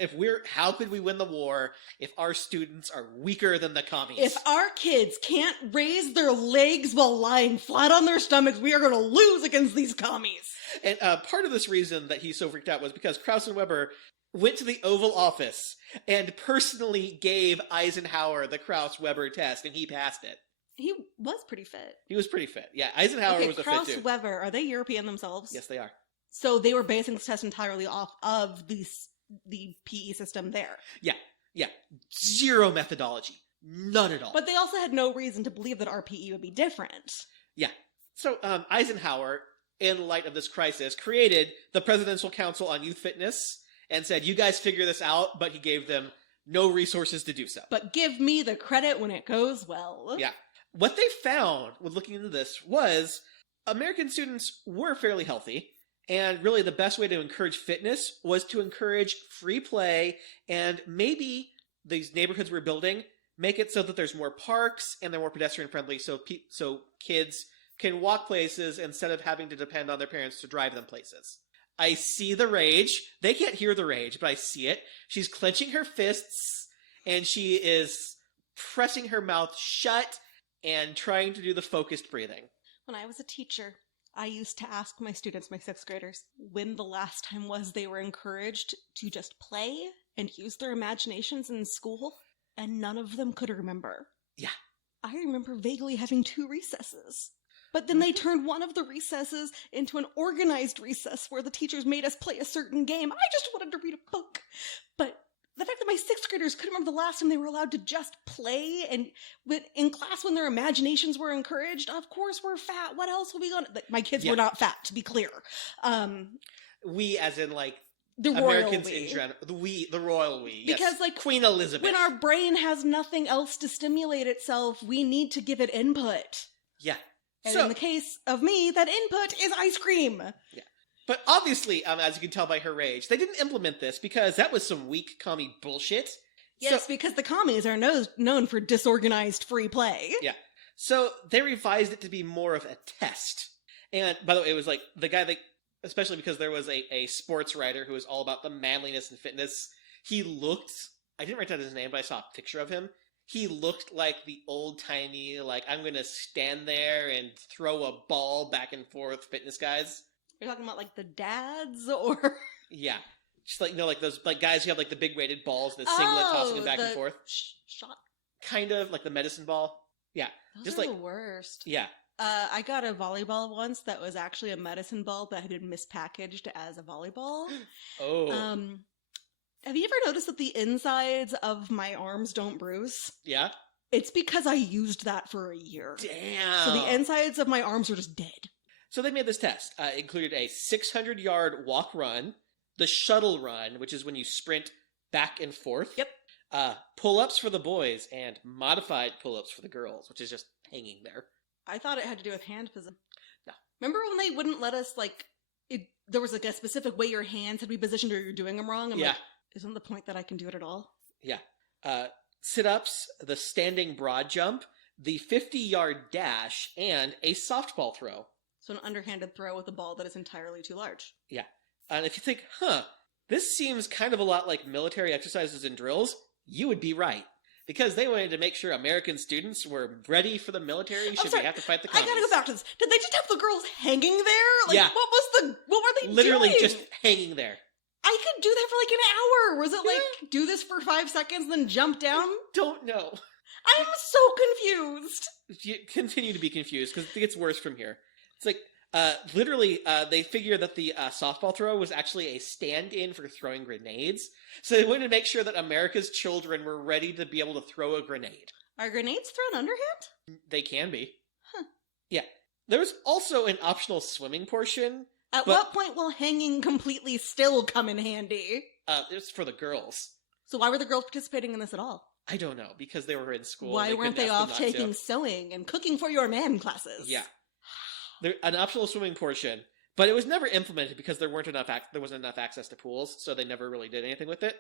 how could we win the war if our students are weaker than the commies? If our kids can't raise their legs while lying flat on their stomachs, we are going to lose against these commies. And part of this reason that he's so freaked out was because Krauss and Weber went to the Oval Office and personally gave Eisenhower the Krauss-Weber test, and he passed it. He was pretty fit. He was pretty fit. Yeah, Eisenhower was a fit dude. Krauss-Weber, are they European themselves? Yes, they are. So they were basing this test entirely off of the PE system there. Yeah. Zero methodology. None at all. But they also had no reason to believe that our PE would be different. Yeah. So Eisenhower, in light of this crisis, created the Presidential Council on Youth Fitness and said, you guys figure this out, but he gave them no resources to do so. But give me the credit when it goes well. Yeah. What they found with looking into this was American students were fairly healthy, and really the best way to encourage fitness was to encourage free play, and maybe these neighborhoods we're building make it so that there's more parks and they're more pedestrian friendly, so kids can walk places instead of having to depend on their parents to drive them places. I see the rage. They can't hear the rage, but I see it. She's clenching her fists, and she is pressing her mouth shut and trying to do the focused breathing. When I was a teacher, I used to ask my students, my 6th graders, when the last time was they were encouraged to just play and use their imaginations in school, and none of them could remember. Yeah. I remember vaguely having 2 recesses. But then they turned one of the recesses into an organized recess where the teachers made us play a certain game. I just wanted to read a book. But the fact that my 6th graders couldn't remember the last time they were allowed to just play, and in class when their imaginations were encouraged, of course we're fat. What else were we going to... My kids were not fat, to be clear. We, as in like the Americans royal we. in general. The royal we. Yes. Because like Queen Elizabeth. When our brain has nothing else to stimulate itself, we need to give it input. Yeah. And in the case of me, that input is ice cream. Yeah. But obviously, as you can tell by her rage, they didn't implement this because that was some weak commie bullshit. Yes, because the commies are known for disorganized free play. Yeah. So they revised it to be more of a test. And by the way, it was like the guy that, especially because there was a sports writer who was all about the manliness and fitness, he looked, I didn't write down his name, but I saw a picture of him. He looked like the old-timey, like, I'm going to stand there and throw a ball back and forth fitness guys. You're talking about, like, the dads, or? Yeah. Just like, like those like guys who have, like, the big weighted balls, the singlet tossing them back and forth. Shot? Kind of, like the medicine ball. Yeah. Those just are like the worst. Yeah. I got a volleyball once that was actually a medicine ball that had been mispackaged as a volleyball. Oh. Have you ever noticed that the insides of my arms don't bruise? Yeah. It's because I used that for a year. Damn. So the insides of my arms are just dead. So they made this test. It included a 600-yard walk-run, the shuttle run, which is when you sprint back and forth. Yep. Pull-ups for the boys, and modified pull-ups for the girls, which is just hanging there. I thought it had to do with hand position. No. Remember when they wouldn't let us, like, there was, like, a specific way your hands had to be positioned or you're doing them wrong? I'm yeah. like, Isn't the point that I can do it at all? Yeah. Sit-ups, the standing broad jump, the 50-yard dash, and a softball throw. So an underhanded throw with a ball that is entirely too large. Yeah. And if you think, this seems kind of a lot like military exercises and drills, you would be right. Because they wanted to make sure American students were ready for the military should they have to fight the commies. I gotta go back to this. Did they just have the girls hanging there? Like, Yeah. What were they Literally doing? just hanging there. I could do that for like an hour. Was it like, do this for 5 seconds, then jump down? Don't know. I'm so confused. You continue to be confused because it gets worse from here. It's like, literally, they figure that the softball throw was actually a stand-in for throwing grenades. So they wanted to make sure that America's children were ready to be able to throw a grenade. Are grenades thrown underhand? They can be. Huh. Yeah. There's also an optional swimming portion. At what point will hanging completely still come in handy? It's for the girls. So why were the girls participating in this at all? I don't know, because they were in school. Why weren't they off taking to. sewing and cooking for your man classes? Yeah. An optional swimming portion, but it was never implemented because there wasn't enough access to pools, so they never really did anything with it.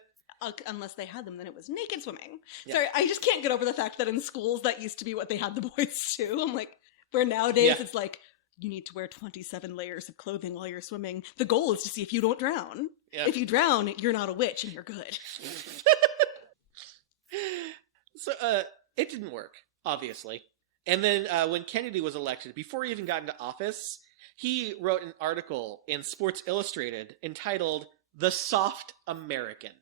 Unless they had them, then it was naked swimming. Yeah. Sorry, I just can't get over the fact that in schools that used to be what they had the boys do. I'm like, where nowadays it's like, you need to wear 27 layers of clothing while you're swimming. The goal is to see if you don't drown. Yeah. If you drown, you're not a witch and you're good. So, it didn't work, obviously. And then when Kennedy was elected, before he even got into office, he wrote an article in Sports Illustrated entitled The Soft American.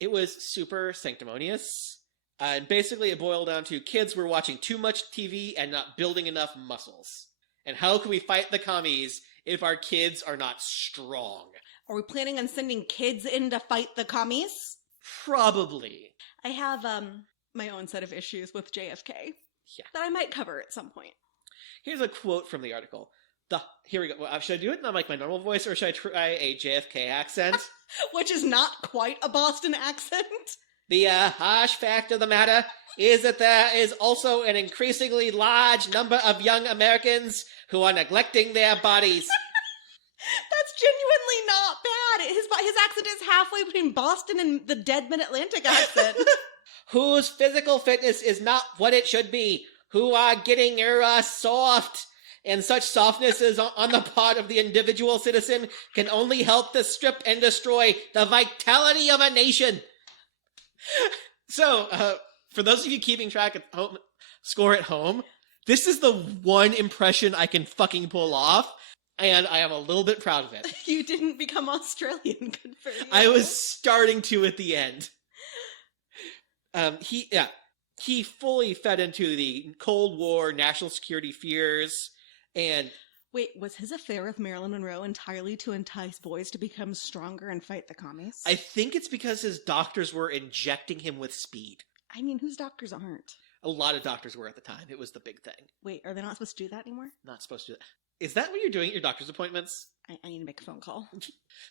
It was super sanctimonious. And basically it boiled down to kids were watching too much TV and not building enough muscles. And how can we fight the commies if our kids are not strong? Are we planning on sending kids in to fight the commies? Probably. I have my own set of issues with JFK that I might cover at some point. Here's a quote from the article. Here we go. Should I do it in like my normal voice, or should I try a JFK accent? Which is not quite a Boston accent. The harsh fact of the matter is that there is also an increasingly large number of young Americans who are neglecting their bodies. That's genuinely not bad. His accent is halfway between Boston and the dead mid-Atlantic accent. Whose physical fitness is not what it should be. Who are getting soft. And such softness is on the part of the individual citizen can only help to strip and destroy the vitality of a nation. So, for those of you keeping track at home, score at home, this is the one impression I can fucking pull off, and I am a little bit proud of it. You didn't become Australian, good for you. I was starting to at the end. He fully fed into the Cold War national security fears, and... Wait, was his affair with Marilyn Monroe entirely to entice boys to become stronger and fight the commies? I think it's because his doctors were injecting him with speed. I mean, whose doctors aren't? A lot of doctors were at the time. It was the big thing. Wait, are they not supposed to do that anymore? Not supposed to do that. Is that what you're doing at your doctor's appointments? I need to make a phone call.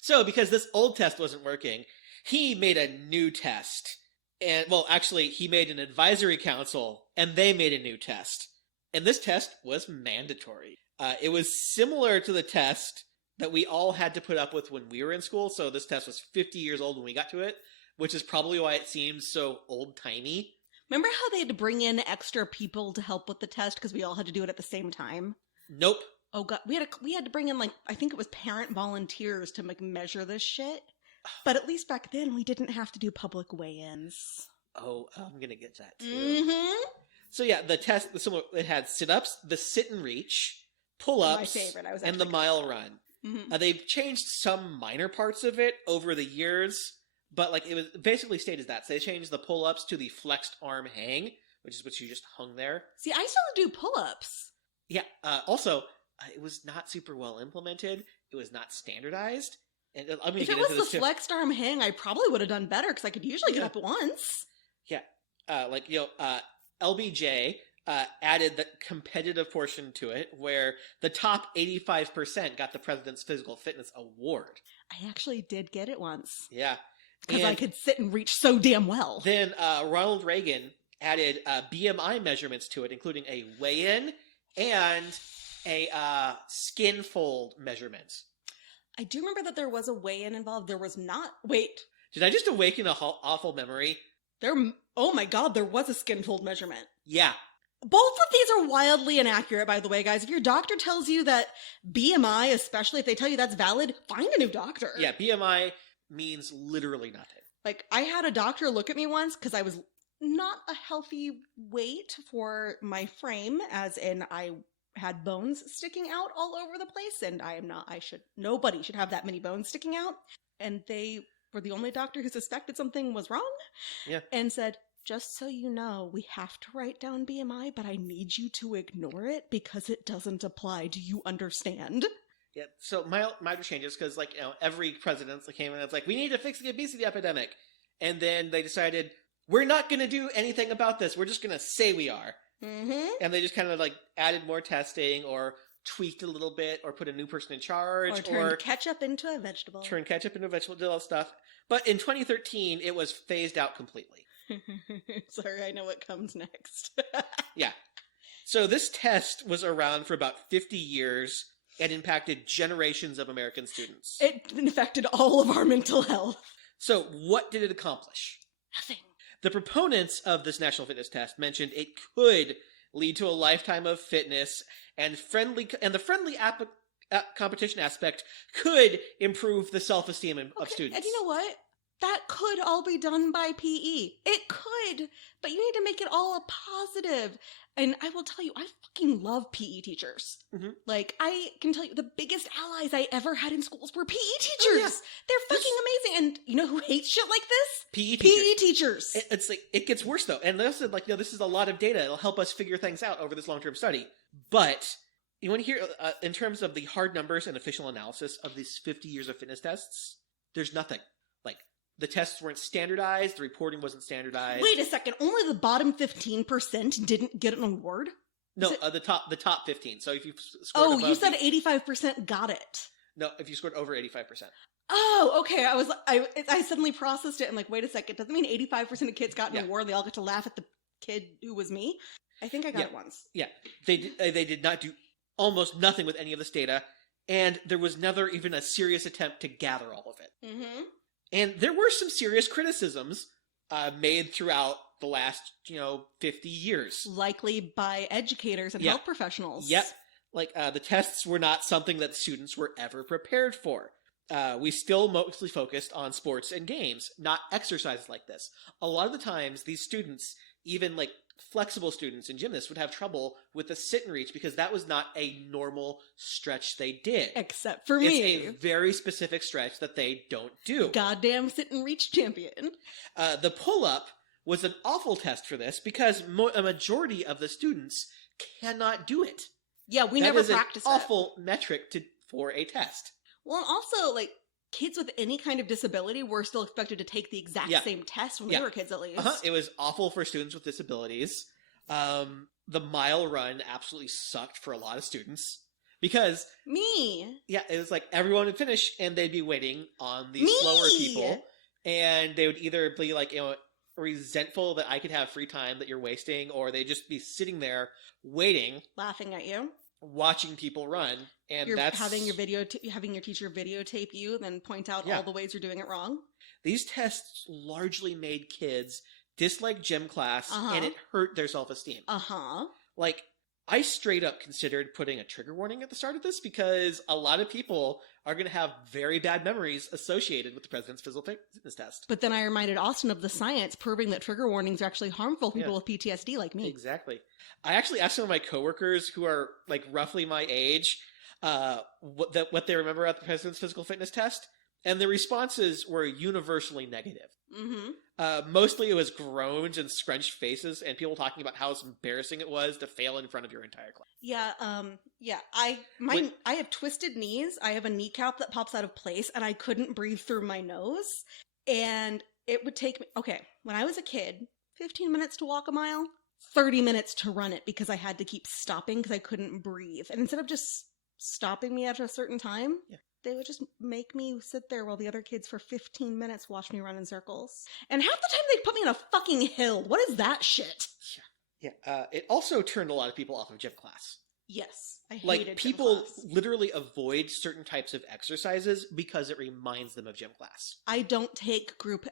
So, because this old test wasn't working, he made a new test. And, well, actually, he made an advisory council, and they made a new test. And this test was mandatory. It was similar to the test that we all had to put up with when we were in school, so this test was 50 years old when we got to it, which is probably why it seems so old-timey. Remember how they had to bring in extra people to help with the test because we all had to do it at the same time? Nope. Oh god, we had to bring in, like, I think it was parent volunteers to measure this shit. But at least back then we didn't have to do public weigh-ins. Oh, I'm gonna get that too. Mm-hmm. So yeah, the test, it had sit-ups, the sit and reach, pull-ups, My favorite. and the mile run. Mm-hmm. They've changed some minor parts of it over the years, but like it was basically stayed as that. So they changed the pull-ups to the flexed arm hang, which is what you just hung there. See, I still do pull-ups. Yeah. Also, it was not super well implemented. It was not standardized. And I'm gonna If get it was into the this too. flexed arm hang, I probably would have done better because I could usually get up once. Yeah. LBJ added the competitive portion to it, where the top 85% got the President's Physical Fitness Award. I actually did get it once. Yeah. Because I could sit and reach so damn well. Then Ronald Reagan added BMI measurements to it, including a weigh-in and a skin fold measurement. I do remember that there was a weigh-in involved. There was not... Wait. Did I just awaken a awful memory? Oh my god, there was a skin fold measurement. Yeah. Both of these are wildly inaccurate, by the way, guys. If your doctor tells you that BMI, especially if they tell you that's valid, find a new doctor. Yeah, BMI means literally nothing. Like, I had a doctor look at me once because I was not a healthy weight for my frame, as in I had bones sticking out all over the place, and nobody should have that many bones sticking out. And they were the only doctor who suspected something was wrong. Yeah. And said, just so you know, we have to write down BMI, but I need you to ignore it because it doesn't apply. Do you understand? Yeah, so minor changes, because, like, every president came in and it's like, we need to fix the obesity epidemic. And then they decided, we're not going to do anything about this. We're just going to say we are. Mm-hmm. And they just kind of, like, added more testing or tweaked a little bit or put a new person in charge. Or turned ketchup into a vegetable. Turn ketchup into a vegetable, did all stuff. But in 2013, it was phased out completely. Sorry, I know what comes next. Yeah. So this test was around for about 50 years and impacted generations of American students. It affected all of our mental health. So what did it accomplish? Nothing. The proponents of this national fitness test mentioned it could lead to a lifetime of fitness, and the friendly competition aspect could improve the self-esteem of students. And you know what? That could all be done by PE. It could, but you need to make it all a positive. And I will tell you, I fucking love PE teachers. Mm-hmm. Like, I can tell you, the biggest allies I ever had in schools were PE teachers. Oh, yeah. They're fucking amazing. And you know who hates shit like this? PE teachers. It's like, it gets worse though. And they said, like, this is a lot of data. It'll help us figure things out over this long-term study. But you want to hear, in terms of the hard numbers and official analysis of these 50 years of fitness tests, there's nothing. Like, the tests weren't standardized. The reporting wasn't standardized. Wait a second. Only the bottom 15% didn't get an award? No, the top 15. So if you scored above, you said 85% got it. No, if you scored over 85%. Oh, okay. I suddenly processed it and like, wait a second. Doesn't mean 85% of kids got an award. They all get to laugh at the kid who was me. I think I got it once. Yeah, they did not do almost nothing with any of this data, and there was never even a serious attempt to gather all of it. Mm-hmm. And there were some serious criticisms made throughout the last, 50 years. Likely by educators and health professionals. Yep. Like, the tests were not something that students were ever prepared for. We still mostly focused on sports and games, not exercises like this. A lot of the times, these students, even like flexible students and gymnasts, would have trouble with the sit and reach because that was not a normal stretch they did. Except for me. It's a very specific stretch that they don't do. Goddamn sit and reach champion. The pull-up was an awful test for this because a majority of the students cannot do it. Yeah, we never practiced it. That is an awful metric for a test. Well, and also, like, kids with any kind of disability were still expected to take the exact same test when they were kids, at least. It was awful for students with disabilities. The mile run absolutely sucked for a lot of students. Because... Me! Yeah, it was like everyone would finish and they'd be waiting on the slower people. And they would either be like, resentful that I could have free time that you're wasting, or they'd just be sitting there waiting. Laughing at you. Watching people run. And that's... having your teacher videotape you, then point out all the ways you're doing it wrong. These tests largely made kids dislike gym class, and it hurt their self-esteem. Like, I straight up considered putting a trigger warning at the start of this because a lot of people are going to have very bad memories associated with the president's physical fitness test. But then I reminded Austin of the science proving that trigger warnings are actually harmful to people with PTSD like me. Exactly. I actually asked some of my coworkers who are like roughly my age what they remember about the president's physical fitness test, and the responses were universally negative. Mostly it was groans and scrunched faces and people talking about how embarrassing it was to fail in front of your entire class. I have twisted knees. I have a kneecap that pops out of place, and I couldn't breathe through my nose. And it would take me, when I was a kid, 15 minutes to walk a mile, 30 minutes to run it because I had to keep stopping because I couldn't breathe. And instead of just stopping me at a certain time, they would just make me sit there while the other kids for 15 minutes watch me run in circles. And half the time they'd put me on a fucking hill. What is that shit? Yeah. It also turned a lot of people off of gym class. Yes, I hated Like, gym people class. literally avoid certain types of exercises because it reminds them of gym class. I don't take group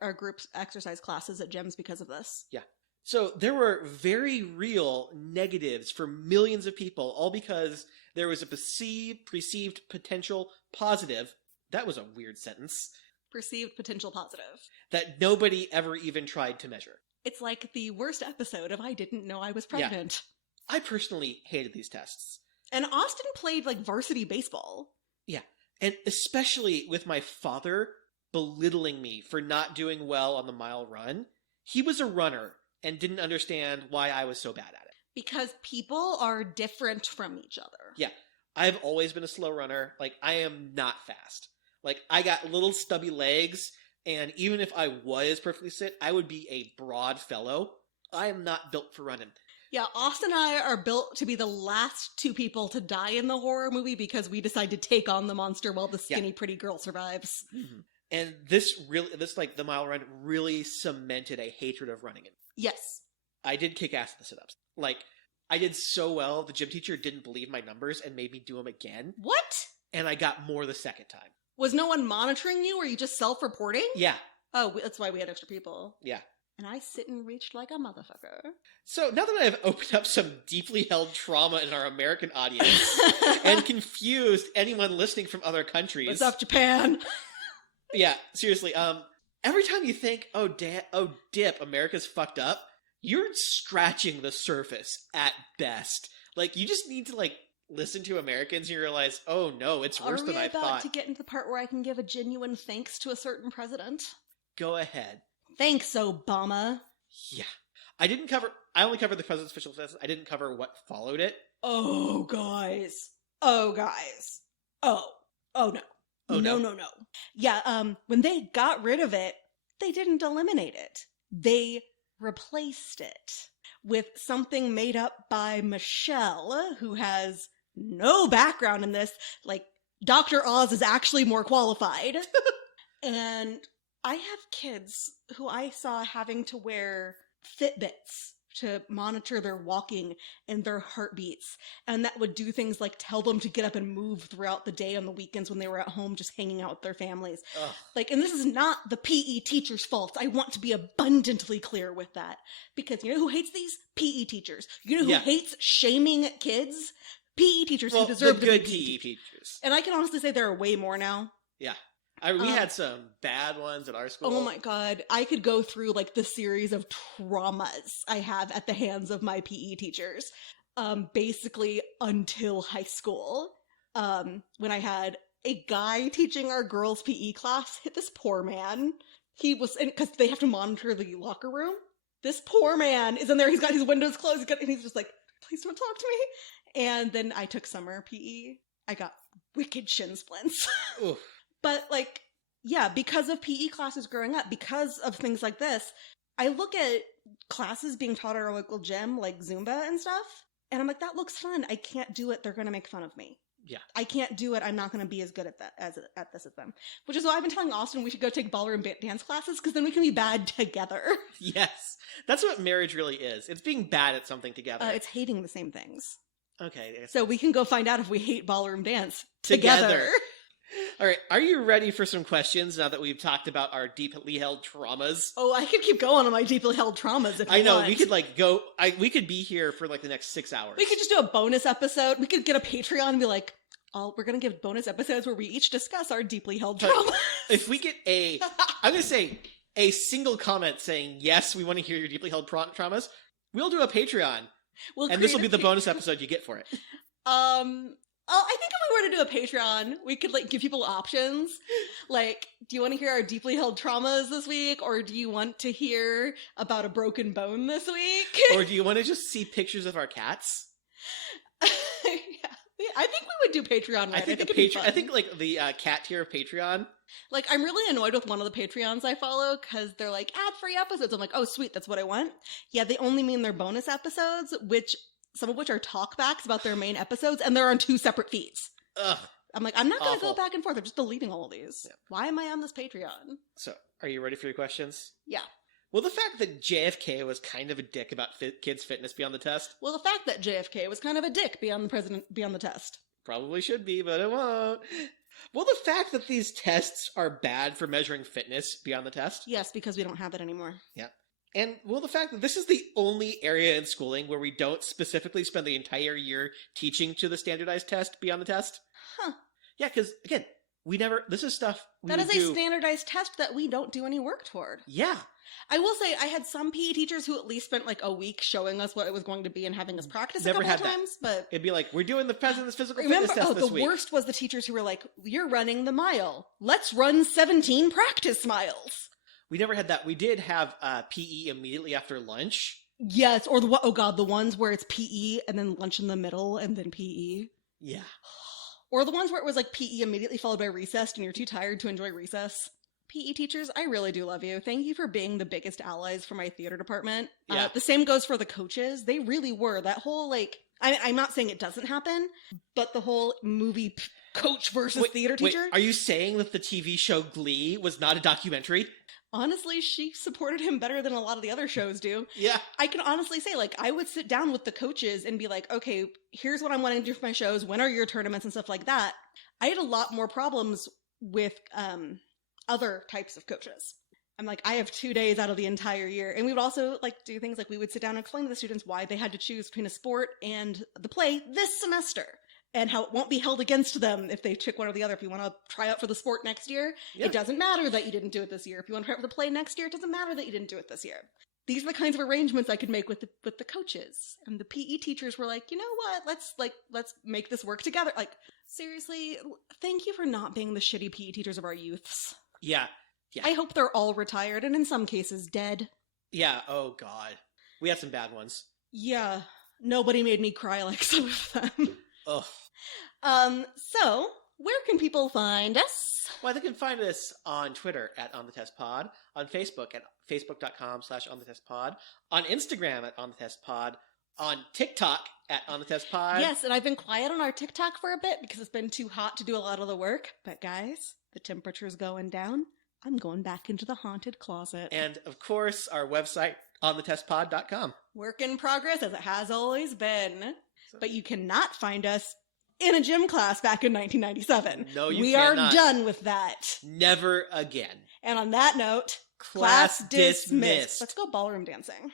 or group exercise classes at gyms because of this. Yeah. So there were very real negatives for millions of people, all because there was a perceived potential positive. That was a weird sentence. Perceived potential positive. That nobody ever even tried to measure. It's like the worst episode of I Didn't Know I Was Pregnant. I personally hated these tests. And Austin played like varsity baseball. Yeah. And especially with my father belittling me for not doing well on the mile run. He was a runner and didn't understand why I was so bad at it. Because people are different from each other. Yeah. I've always been a slow runner. Like, I am not fast. Like, I got little stubby legs, and even if I was perfectly fit, I would be a broad fellow. I am not built for running. Yeah, Austin and I are built to be the last two people to die in the horror movie because we decide to take on the monster while the skinny pretty girl survives. Mm-hmm. And this like, the mile run really cemented a hatred of running. Yes. I did kick ass at the sit-ups. Like, I did so well, the gym teacher didn't believe my numbers and made me do them again. What? And I got more the second time. Was no one monitoring you? Or you just self-reporting? Yeah. Oh, that's why we had extra people. Yeah. And I sit and reached like a motherfucker. So now that I've opened up some deeply held trauma in our American audience and confused anyone listening from other countries. What's up, Japan? Yeah, seriously. Every time you think, oh dip, America's fucked up, you're scratching the surface at best. Like, you just need to, like, listen to Americans and you realize, oh no, it's worse than I thought. Are we about to get into the part where I can give a genuine thanks to a certain president? Go ahead. Thanks, Obama. Yeah. I only covered the president's official status. I didn't cover what followed it. Oh, guys. Oh, guys. Oh no. Oh, no. No. Yeah, when they got rid of it, they didn't eliminate it. They replaced it with something made up by Michelle, who has no background in this. Like, Dr. Oz is actually more qualified. And I have kids who I saw having to wear Fitbits to monitor their walking and their heartbeats. And that would do things like tell them to get up and move throughout the day on the weekends when they were at home just hanging out with their families. Ugh. Like, and this is not the PE teacher's fault. I want to be abundantly clear with that. Because you know who hates these? PE teachers. You know who hates shaming kids? PE teachers who deserve the to good be PE teachers. And I can honestly say there are way more now. Yeah. We had some bad ones at our school. Oh my god. I could go through like the series of traumas I have at the hands of my PE teachers. Basically until high school. When I had a guy teaching our girls' PE class hit this poor man. He was, because they have to monitor the locker room. This poor man is in there. He's got his windows closed. And he's just like, please don't talk to me. And then I took summer PE. I got wicked shin splints. Oof. But, like, yeah, because of PE classes growing up, because of things like this, I look at classes being taught at our local gym, like Zumba and stuff, and I'm like, that looks fun. I can't do it. They're going to make fun of me. Yeah. I can't do it. I'm not going to be as good at that at this as them. Which is why I've been telling Austin we should go take ballroom dance classes, because then we can be bad together. Yes. That's what marriage really is. It's being bad at something together. It's hating the same things. Okay. So we can go find out if we hate ballroom dance together. All right, are you ready for some questions now that we've talked about our deeply held traumas? Oh, I could keep going on my deeply held traumas if you I know, want. we could we could be here for like the next 6 hours. We could just do a bonus episode. We could get a Patreon and be like, we're going to give bonus episodes where we each discuss our deeply held trauma. If we get I'm going to say a single comment saying, yes, we want to hear your deeply held traumas, we'll do a Patreon. And this will be the bonus episode you get for it. I think if we were to do a Patreon, we could like give people options. Like, do you want to hear our deeply held traumas this week? Or do you want to hear about a broken bone this week? Or do you want to just see pictures of our cats? Yeah, I think we would do Patreon, right? I think like the cat tier of Patreon. Like, I'm really annoyed with one of the Patreons I follow because they're like, ad-free episodes. I'm like, oh, sweet, that's what I want. Yeah, they only mean their bonus episodes, some of which are talkbacks about their main episodes, and they're on 2 separate feeds. Ugh. I'm like, I'm not going to go back and forth. I'm just deleting all of these. Yeah. Why am I on this Patreon? So, are you ready for your questions? Yeah. Well, the fact that JFK was kind of a dick about kids' fitness beyond the test Well, the fact that JFK was kind of a dick beyond the test. probably should be, but it won't. Well, the fact that these tests are bad for measuring fitness beyond the test. Yes, because we don't have it anymore. Yeah. And, well, the fact that this is the only area in schooling where we don't specifically spend the entire year teaching to the standardized test beyond the test. Huh. Yeah, because, again, this is stuff we That would is a do. standardized test that we don't do any work toward. Yeah. I will say I had some PE teachers who at least spent like a week showing us what it was going to be and having us practice Never a couple had of that. times, but It'd be like, we're doing the president's physical remember, fitness test this the week. worst was the teachers who were like, "You're running the mile. Let's run 17 practice miles." We never had that. We did have PE immediately after lunch. Yes, or the ones where it's PE and then lunch in the middle and then PE. Yeah. Or the ones where it was like PE immediately followed by recess and you're too tired to enjoy recess. PE teachers, I really do love you. Thank you for being the biggest allies for my theater department. Yeah. The same goes for the coaches. They really were. That whole, like, I'm not saying it doesn't happen, but the whole movie coach versus theater teacher. Are you saying that the TV show Glee was not a documentary? Honestly, she supported him better than a lot of the other shows do. Yeah. I can honestly say, like, I would sit down with the coaches and be like, okay, here's what I'm wanting to do for my shows. When are your tournaments and stuff like that? I had a lot more problems with other types of coaches. I'm like, I have 2 days out of the entire year. And we would also like do things like we would sit down and explain to the students why they had to choose between a sport and the play this semester. And how it won't be held against them if they pick one or the other. If you want to try out for the sport next year, Yeah. it doesn't matter that you didn't do it this year. If you want to try out for the play next year, it doesn't matter that you didn't do it this year. These are the kinds of arrangements I could make with the coaches. And the PE teachers were like, you know what? Let's make this work together. Like, seriously, thank you for not being the shitty PE teachers of our youths. Yeah. Yeah. I hope they're all retired and in some cases dead. Yeah. Oh, God. We had some bad ones. Yeah. Nobody made me cry like some of them. Ugh. So, where can people find us? Well, they can find us on Twitter at OnTheTestPod, on Facebook at facebook.com/OnTheTestPod, on Instagram at OnTheTestPod, on TikTok at OnTheTestPod. Yes, and I've been quiet on our TikTok for a bit because it's been too hot to do a lot of the work. But guys, the temperature's going down. I'm going back into the haunted closet. And, of course, our website, OnTheTestPod.com. Work in progress, as it has always been. But you cannot find us in a gym class back in 1997. No, you we cannot. are done with that. Never again. And on that note, Class dismissed. Let's go ballroom dancing.